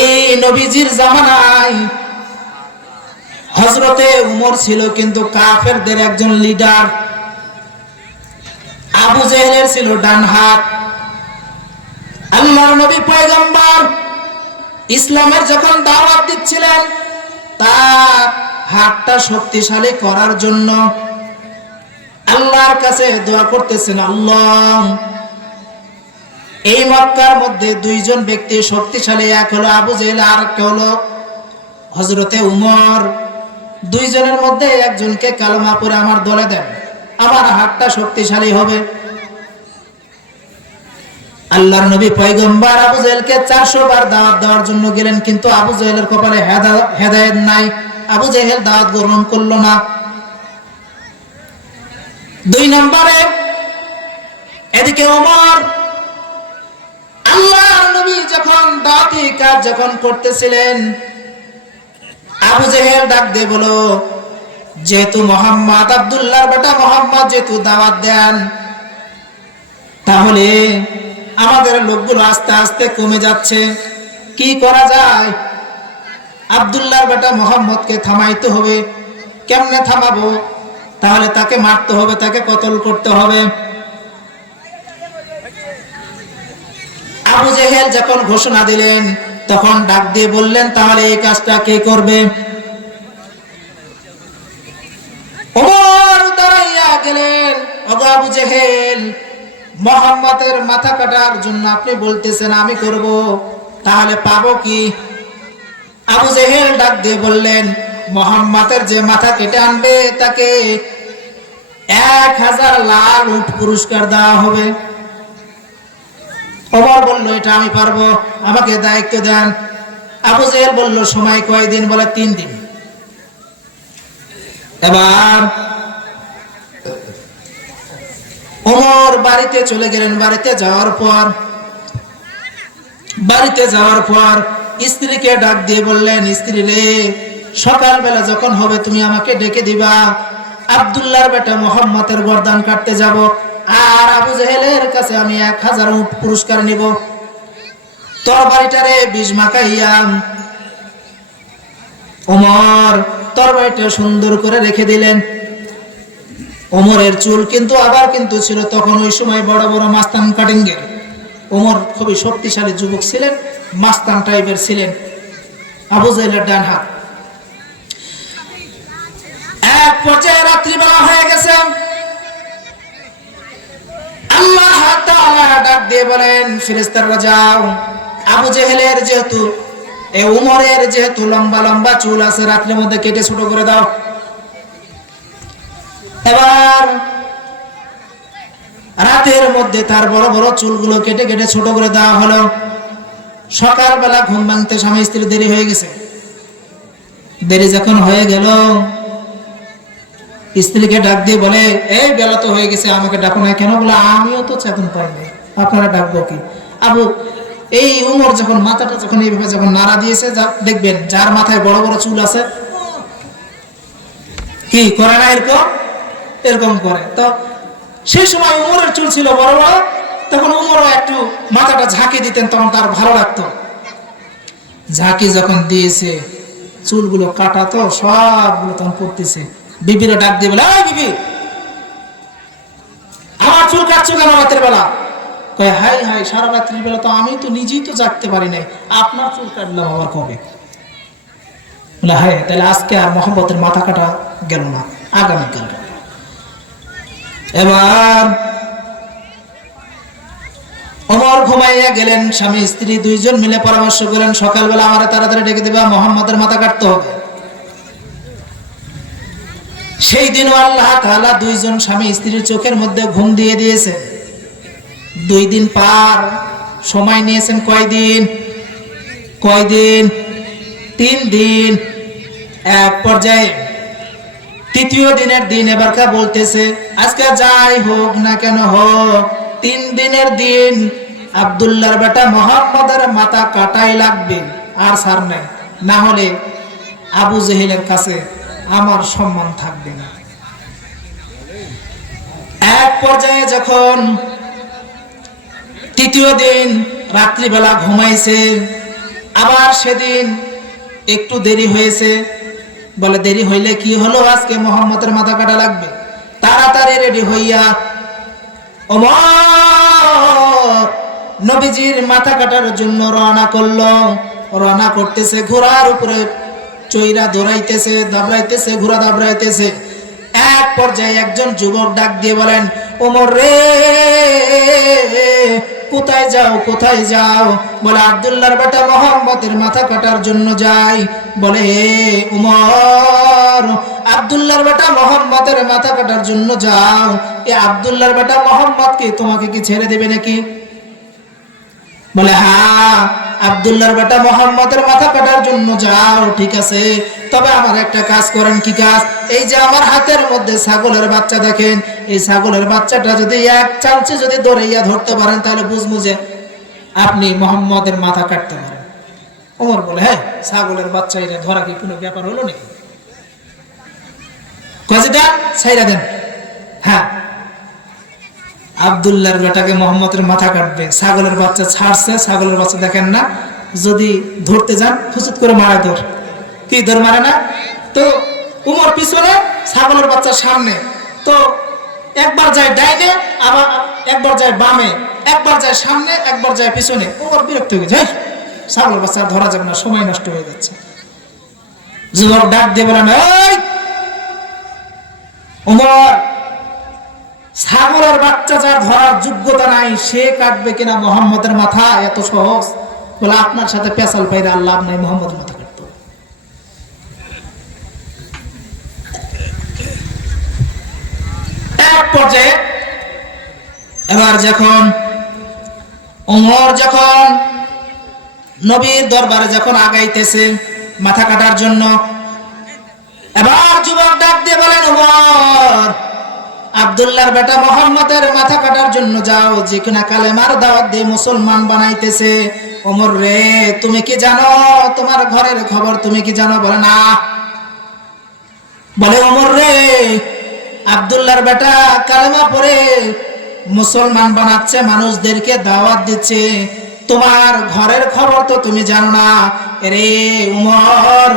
এই নবীজির জামানায় হযরতে উমর ছিল কিন্তু কাফেরদের একজন লিডার। আবু জেহেলের ছিল ডান হাত। আল্লাহর নবী পয়গম্বর ইসলামের যখন দাওয়াত দিচ্ছিলেন তার হাতটা শক্তিশালী করার জন্য আল্লাহর কাছে দোয়া করতেছেন, আল্লাহ এই মক্কার মধ্যে দুইজন ব্যক্তি শক্তিশালী, এক হলো আবু জেহেল আর এক হলো হযরতে উমর। দুইজনের মধ্যে একজনকে কালেমা পড়ে আমার দলে দেন, আমার হাতটা শক্তিশালী হবে। আল্লাহর নবী পয়গম্বর আবু জেহেলকে 400 বার দাওয়াত দেওয়ার জন্য গেলেন, কিন্তু আবু জেহেলের কপালে হেদায়েত নাই। আবু জেহেল দাওয়াত গ্রহণ করলো না। 2 নম্বরে এদিকে ওমর, আল্লাহর নবী যখন দাওয়াতি কাজ যখন করতেছিলেন, আবু জেহেল ডাক দিয়ে বলো, যেহেতু মোহাম্মদ আব্দুল্লাহর বেটা মোহাম্মদ যেহেতু দাওয়াত দেন, তাহলে আমাদের লোকগুলো আস্তে আস্তে কমে যাচ্ছে, কি করা যায়? আব্দুল্লাহর বেটা মোহাম্মদকে থামাইতে হবে। কেমনে থামাবো? তাহলে তাকে মারতে হবে, তাকে কতল করতে হবে। আবু জেহেল যখন ঘোষণা দিলেন তখন ডাক দিয়ে বললেন, তাহলে এই কাজটা কে করবে? ওমর দাঁড়াইয়া গেলেন, ওগো আবু জেহেল, মুহাম্মাদের মাথা কাটার জন্য আপনি বলতেছেন আমি করব, তাহলে পাবো কি? আবু জেহেল ডাক দিয়ে বললেন, মুহাম্মাদের যে মাথা কেটে আনবে তাকে 1000 লাল উট পুরস্কার দেওয়া হবে। ওমর বলল, এটা আমি পারবো, আমাকে দায়িত্ব দেন। আবু জেহেল বলল, সময় কয়দিন? বলে 3 দিন। এবার ওমর বাড়িতে চলে গেলেন। বাড়িতে যাওয়ার পর স্ত্রীকে ডাক দিয়ে বললেন, স্ত্রী রে, সকালবেলা যখন হবে তুমি আমাকে ডেকে দিবা, আব্দুল্লাহর বেটা মুহাম্মদের গর্দান কাটতে যাব, আর আবু জেহেলের কাছে আমি 1000 উট পুরস্কার নিব। তরবারিটারে বিষ মাখাইয়া ওমর তরবারিটা সুন্দর করে রেখে দিলেন। ওমরের চুল কিন্তু ছিল তখন ওই সময় বড় বড় মাস্তান কাটিংয়ের। ওমর খুবই শক্তিশালী যুবক ছিলেন, মাস্তান টাইপের ছিলেন। আবু জেহেলের ডান হাত। এক পর্যায়ে রাত্রিবেলা হয়ে গেছে, আল্লাহ তাআলা ডাক দিয়ে বলেন, ফেরেশতারা যাও, আবু জেহেলের যেহেতু উমরের যেহেতু লম্বা লম্বা চুল আছে, রাত্রির মধ্যে কেটে ছোট করে দাও। এবার রাতের মধ্যে তার বড় বড় চুলগুলো কেটে কেটে ছোট করে দেওয়া হলো। সকালবেলা ঘুম ভাঙতে স্বামী স্ত্রী দেরি হয়ে গেছে। দেরি যখন হয়ে গেল, স্ত্রীকে ডাক দিয়ে বলে, এই বেলা তো হয়ে গেছে, আমাকে ডাকো না কেন? বলে, আমিও তো চেতন পাইনি, আপনারা ডাকবো কি? আবু এই উমর যখন মাথাটা যখন এইভাবে যখন নাড়া দিয়েছে, দেখবেন যার মাথায় বড় বড় চুল আছে কি করে না, এরকম করে। তো সেই সময় উমরের চুল ছিল বড় বড়, তখন উমরও একটু মাথাটা ঝাঁকি দিতেন, তখন তার ভালো লাগতো। ঝাঁকি যখন দিয়েছে, চুলগুলো কাটা তো সবগুলো তখন পড়তেছে। বিবিরা ডাক দিয়ে বলে, এই বিবি, আমার চুল কাটছো কেন রাতের বেলা? কয়, হাই হাই, সারা রাত্রির বেলা তো আমি তো নিজেই তো জাগতে পারি নাই, আপনার চুল কাটলাম আবার কবে? বলে, হাই, তাহলে আজকে আর মোহাম্মদের মাথা কাটা গেল না, আগামীকাল। এবার ওমর ঘুমাইয়া গেলেন। স্বামী স্ত্রী দুইজন মিলে পরামর্শ করেন, সকালবেলা আমারে তাড়াতাড়ি ডেকে দেবা, মোহাম্মদের মাথা কাটতে হবে। সেই দিনও আল্লাহ তাআলা দুইজন স্বামী স্ত্রীর চোখের মধ্যে ঘুম দিয়ে দিয়েছে। 2 দিন পার সময় নিয়েছেন। কয়দিন? 3 দিন। এক পর্যায়ে 3য় দিনের দিন এবারকা বলতেছে, আজকে যাই হোক না কেন হোক, 3 দিনের দিন আব্দুল্লাহর বেটা মুহাম্মদের মাথা কাটাই লাগবে, আর ছাড় নাই, না হলে আবু জেহেলের কাছে আমার সম্মান থাকবে না। এক পর্যায়ে যখন তৃতীয় দিন রাত্রিবেলা ঘুমাইছে, আবার সেদিন একটু দেরি হয়েছে। বলে দেরি হইলে কি হলো, আজকে মুহাম্মদের মাথা কাটা লাগবে। তাড়াতাড়ি রেডি হইয়া ওমর নবীজির মাথা কাটার জন্য রওনা করলো। রওনা করতেছে, ঘোড়ার উপরে চৈরা দৌড়াইতেছে, দাবড়াইতেছে, ঘোড়া দাবড়াইতেছে। এক পর্যায়ে একজন যুবক ডাক দিয়ে বলেন, ওমর রে কোথায় যাও, কোথায় যাও? বলে আব্দুল্লাহর বেটা মুহাম্মদের মাথা কাটার জন্য যাই। বলে ওমর, আব্দুল্লাহর বেটা মুহাম্মদের মাথা কাটার জন্য যাও, এ আব্দুল্লাহর বেটা মুহাম্মদ কি তোমাকে কি ছেড়ে দেবে নাকি? বলে হ্যাঁ, আব্দুল্লাহর বেটা মুহাম্মদের মাথা কাটার জন্য যাও, ঠিক আছে, তবে আমার একটা কাজ করেন। কি কাজ? এই যে আমার হাতের মধ্যে ছাগলের বাচ্চা দেখেন, এই ছাগলের বাচ্চাটা যদি এক চামচে যদি দৌড়াইয়া ধরতে পারেন, তাহলে বুঝবো যে আপনি মুহাম্মদের মাথা কাটতে পারেন। ওমর বলে হ্যাঁ, ছাগলের বাচ্চা এটা ধরা কি কোনো ব্যাপার হলো নাকি? কাজে দেন, ছাইরা দেন। হ্যাঁ, আব্দুল্লাহর বেটাকে মুহাম্মদের মাথা কাটবে, ছাগলের বাচ্চা ছাড়ছে। ছাগলের বাচ্চা দেখেন না, যদি ধরতে যান খুচুত করে মারা ধর, কি ধর মারে না? তো উমর পিছনে, ছাগলের বাচ্চা সামনে। তো একবার যায় ডাইনে, আবার একবার যায় বামে, একবার যায় সামনে, একবার যায় পিছনে। উমর বিরক্ত হয়ে গেছে, ছাগলের বাচ্চা ধরা যাবে না, সময় নষ্ট হয়ে যাচ্ছে। যুবক ডাক দিয়ে বলেন, এই উমর, ছাগলের বাচ্চা যার ধরার যোগ্যতা নাই সে কাটবে কিনা মুহাম্মদের মাথা? এত সহজ? বলে আপনার সাথে পেশাল পাইরে আল্লাহ নাই, মুহাম্মদের মাথা কাটতো। এক পর্যায়ে এবার যখন ওমর যখন নবীর দরবারে যখন আগাইতেছে মাথা কাটার জন্য, এবার যুবক ডাক দিয়ে বলেন, ওমর, আব্দুল্লাহর বেটা মুহাম্মদের মাথা কাটার জন্য যাও, যে কিনা কালেমার দাওয়াত দিয়ে মুসলমান বানাইতেছে। ওমর রে, তুমি কি জানো তোমার ঘরের খবর? তুমি কি জানো? বলে না। বলে ওমর রে, আব্দুল্লাহর বেটা কালেমা পড়ে মুসলমান বানাচ্ছে, মানুষদেরকে দাওয়াত দিচ্ছে, তোমার ঘরের খবর তো তুমি জানো না। রে উমর,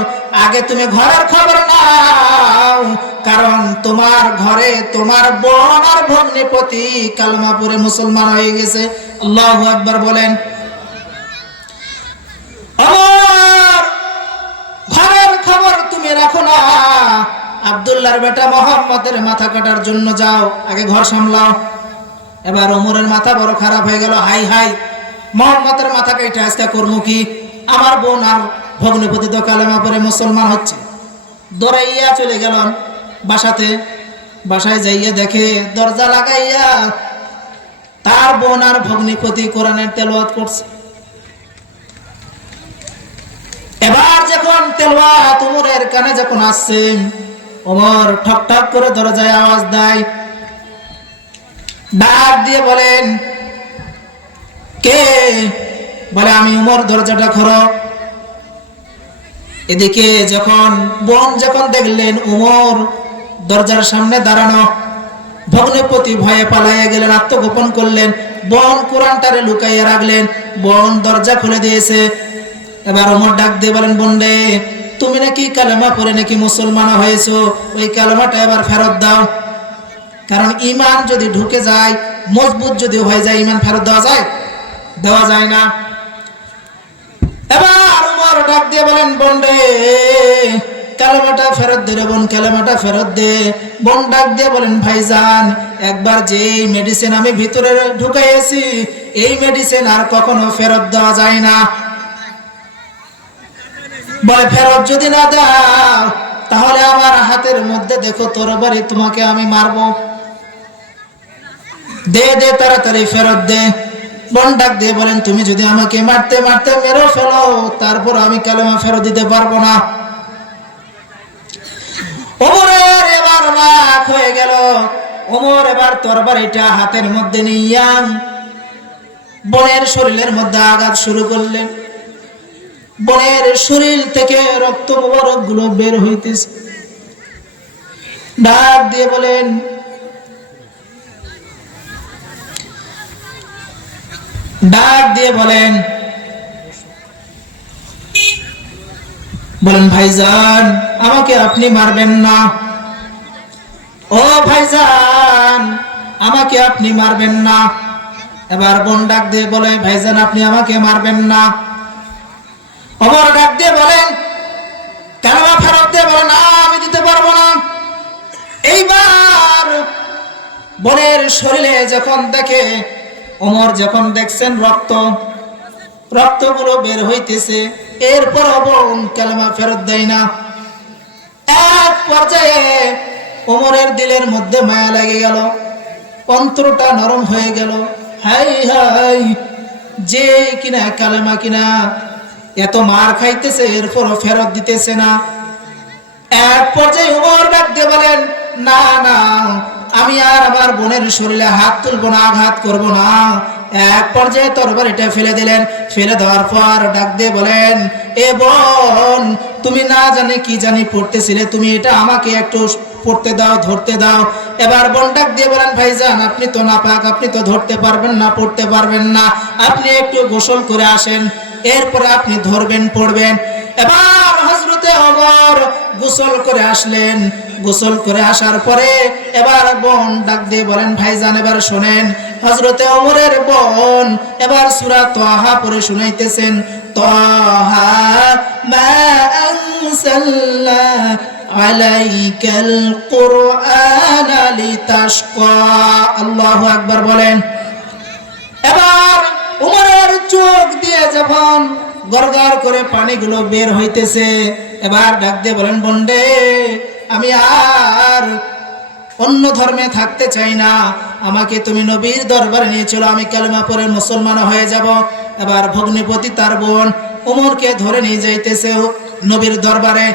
আগে তুমি ঘরের খবর নাও, কারণ তোমার ঘরে তোমার বোন আর ভগ্নিপতি কালেমা পড়ে মুসলমান হয়ে গেছে। আল্লাহু আকবার বলেন। ওমর, ঘরের খবর তুমি রাখো না, আব্দুল্লাহর বেটা মুহাম্মদের মাথা কাটার জন্য যাও, আগে ঘর সামলাও। এবার ওমরের মাথা বড় খারাপ হয়ে গেল, হাই হাই, মুহাম্মদের মাথা কেটে আজকে করবো কি? আমার বোন আর ভগ্নিপতি তো কালেমা পড়ে মুসলমান হচ্ছে। দৌড়াইয়া চলে গেলাম বাসাতে। বাসায় যাইয়া দেখে দরজা লাগাইয়া তার বোন আর ভগ্নিপতি কোরআনের তেলাওয়াত করছে। এবার যখন তেলাওয়াত ওমরের কানে যখন আসছে, ওমর ঠক ঠক করে দরজায় আওয়াজ দেয়, ডাক দিয়ে বলেন, কে? বলে আমি উমর, দরজাটা খোলো। এদিকে যখন বোন যখন দেখলেন উমর দরজার সামনে দাঁড়ানো, ভগ্নিপতি ভয়ে পালাইয়া গেলেন, আত্মগোপন করলেন। বোন কোরআনটারে লুকাইয়া রাখলেন, বোন দরজা খুলে দিয়েছে। এবার উমর ডাক দিয়ে বলেন, বোন রে, তুমি নাকি কালেমা পড়ে নাকি মুসলমান হয়েছো, ওই কালেমাটা এবার ফেরত দাও। কারণ ঈমান যদি ঢুকে যায়, মজবুত যদি হয়ে যায়, ঈমান ফেরত দেওয়া যায়? দেওয়া যায় না। এবার উমর ডাক দিয়ে বলেন, বোন রে, কালেমাটা ফেরত দে রে বোন, কালেমাটা ফেরত দে। বোন ডাক দিয়ে বলেন, ভাইজান, একবার যে মেডিসিন আমি ভিতরে ঢুকাইছি, এই মেডিসিন আর কখনো ফেরত দেওয়া যায় না। বলে ফেরত যদি না দাও, তাহলে আমার হাতের মধ্যে দেখো তরবারি, তোমাকে আমি মারবো। দে দে, তাড়াতাড়ি ফেরত দে। বোন ডাক দিয়ে বলেন, তুমি যদি আমাকে মারতে মারতে মেরে ফেলো, তারপর আমি কালেমা ফেরত দিতে পারবো না। ওমরের এবার রাগ হয়ে গেল। ওমর এবার তরবারিটা হাতের মধ্যে নিয়ে বোনের শরীরের মধ্যে আঘাত শুরু করলেন। বোনের শরীর থেকে রক্ত মোবারক গুলো বের হইতেছে। ডাক দিয়ে বলেন, ডাক দিয়ে বলেন ভাইজান আমাকে আপনি মারবেন না, ও ভাইজান আমাকে আপনি মারবেন না। এবার বোন ডাক দিয়ে বলে ভাইজান আপনি আমাকে মারবেন না। ওমর ডাক দিয়ে বলেন কালেমা ফেরত দিয়ে বলেন না আমি দিতে পারবো না। এইবার বোনের শরীরে যখন দেখে, ওমর যখন দেখছেন রক্তগুলো বের হইতেছে, এরপর বোন কালেমা ফেরত দেয় না। এক পর্যায়ে ওমরের দিলের মধ্যে মায়া লেগে গেল, অন্তরটা নরম হয়ে গেল। হাই হাই, যে কিনা কালেমা কিনা এত মার খাইতেছে এরপরও ফেরত দিতেছে না। এক পর্যায়ে ওমর ডাক দিয়ে বলেন না না, আমি আর আমার বোনের শরীরে হাত তুলবো না, আঘাত করব না। এক পর্যায়ে তরবারিটা ফেলে দিলেন। ফেলে দেওয়ার পর ডাক দিয়ে বলেন এ বোন, তুমি না জানি কি জানি পড়তেছিলে, তুমি এটা আমাকে একটু পড়তে দাও, ধরতে দাও। এবার বোন ডাক দিয়ে বলেন ভাইজান আপনি তো নাপাক, আপনি তো ধরতে পারবেন না, পড়তে পারবেন না, আপনি একটু গোসল করে আসেন, এরপরে আপনি ধরবেন, পড়বেন। এবার হযরতে ওমর গোসল করে আসলেন। গোসল করে আসার পরে এবার বোন ডাক দিয়ে বলেন ভাইজান এবার শোনেন। হযরতে ওমরের বোন এবার সূরা তাহা পড়ে শুনাইতেছেন, তাহা মা আনসালনা আলাইকাল কুরআনা লিতাশকা। আল্লাহু আকবার বলেন। এবার ওমরের চোখ দিয়ে যখন গড়গড় করে পানিগুলো বের হইতেছে, এবার ডাক দিয়ে বলেন বন্ডে আমি আর অন্য ধর্মে থাকতে চাই না, আমাকে তুমি নবীর দরবারে নিয়ে চলো, আমি কালেমা পড়ে মুসলমান হয়ে যাব। এবার ভগ্নিপতি তার বোন ওমরকে ধরে নিয়ে যাইতেছে নবীর দরবারে।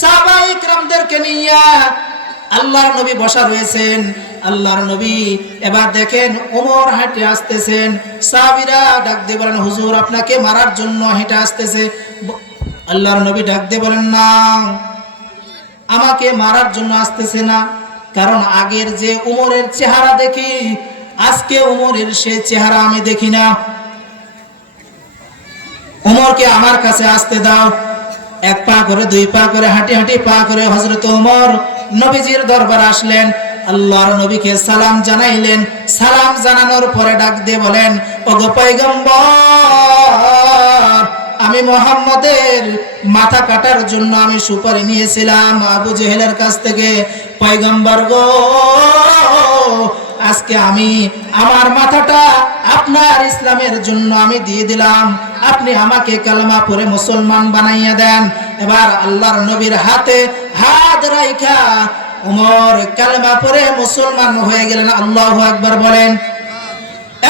সাহাবায়ে কিরামদেরকে নিয়ে আল্লাহর নবী বসা রয়েছেন। আল্লাহর নবী এবার দেখেন ওমর হেঁটে আসতেছেন। সাহাবীরা ডাক দিয়ে বলেন হুজুর আপনাকে মারার জন্য হেঁটে আসতেছে। আল্লাহর নবী ডাক দিয়ে বলেন না, আমাকে মারার জন্য আসতেছে না, কারণ আগের যে ওমরের চেহারা দেখি আজকে ওমরের সে চেহারা আমি দেখি না। ওমরকে আমার কাছে আসতে দাও। এক পা করে দুই পা করে হাঁটি হাঁটি পা করে হযরত ওমর নবীজির দরবারে আসলেন। আল্লাহর নবীকে সালাম জানাইলেন। সালাম জানানোর পরে ডাক দিয়ে বলেন ওগো পয়গম্বর, আমি মুহাম্মদের মাথা কাটার জন্য আমি সুপারি নিয়েছিলাম আবু জেহেলের কাছ থেকে। পয়গম্বর গো, আজকে আমি আমার মাথাটা আপনার ইসলামের জন্য আমি দিয়ে দিলাম, আপনি আমাকে কালেমা পড়ে মুসলমান বানাইয়া দেন। এবার আল্লাহর নবীর হাতে হাত রাইখা ওমর কালেমা পড়ে মুসলমান হয়ে গেলেন। আল্লাহু আকবার বলেন।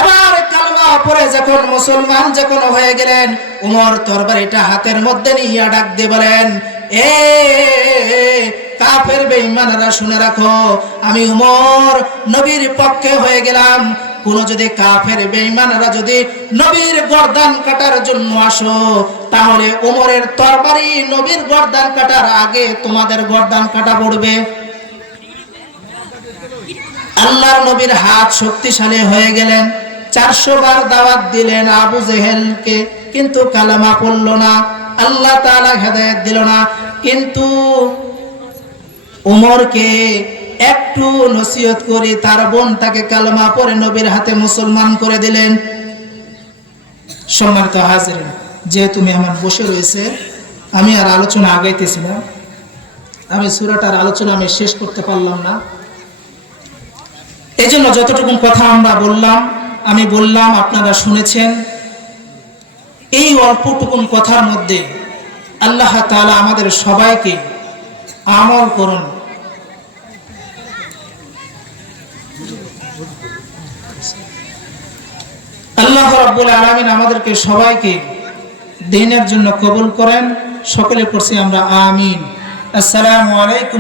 এবার কালেমা পড়ে যখন মুসলমান যখন হয়ে গেলেন, ওমর তরবারিটা হাতের মধ্যে নিয়ে ডাক দিয়ে বলেন এ কাফের বেঈমানরা শুনে রাখো, আমি ওমর নবীর পক্ষে হয়ে গেলাম। কোন যদি কাফের বেঈমানরা যদি নবীর গর্দান কাটার জন্য আসো, তাহলে ওমরের তরবারি নবীর গর্দান কাটার আগে তোমাদের গর্দান কাটা পড়বে। আল্লাহর নবীর হাত শক্তিশালী হয়ে গেলেন। 400 বার দাওয়াত দিলেন আবু জেহেলকে, কিন্তু কালেমা পড়ল না। আল্লাহ তাআলা হেদায়েত দিল না। কিন্তু ওমরকে একটু নসিহত করে তার বোন তাকে কালেমা পড়ে নবীর হাতে মুসলমান করে দিলেন। সম্মানিত হাজিরিন, যেহেতু মেহমান বসে রয়েছে, আমি আর আলোচনা আগাইতেছিলাম, আমি সূরাটার আলোচনা আমি শেষ করতে পারলাম না। এই জন্য যতটুকু কথা আমরা বললাম, আমি বললাম, আপনারা শুনেছেন। এই অল্পটুকুন কথার মধ্যে আল্লাহ তাআলা আমাদের সবাইকে আমল করুন। আল্লাহ রাব্বুল আলামিন আমাদেরকে সবাইকে দ্বীনের জন্য কবুল করেন। সকলে পড়ছি আমরা আমিন। আসসালামু আলাইকুম।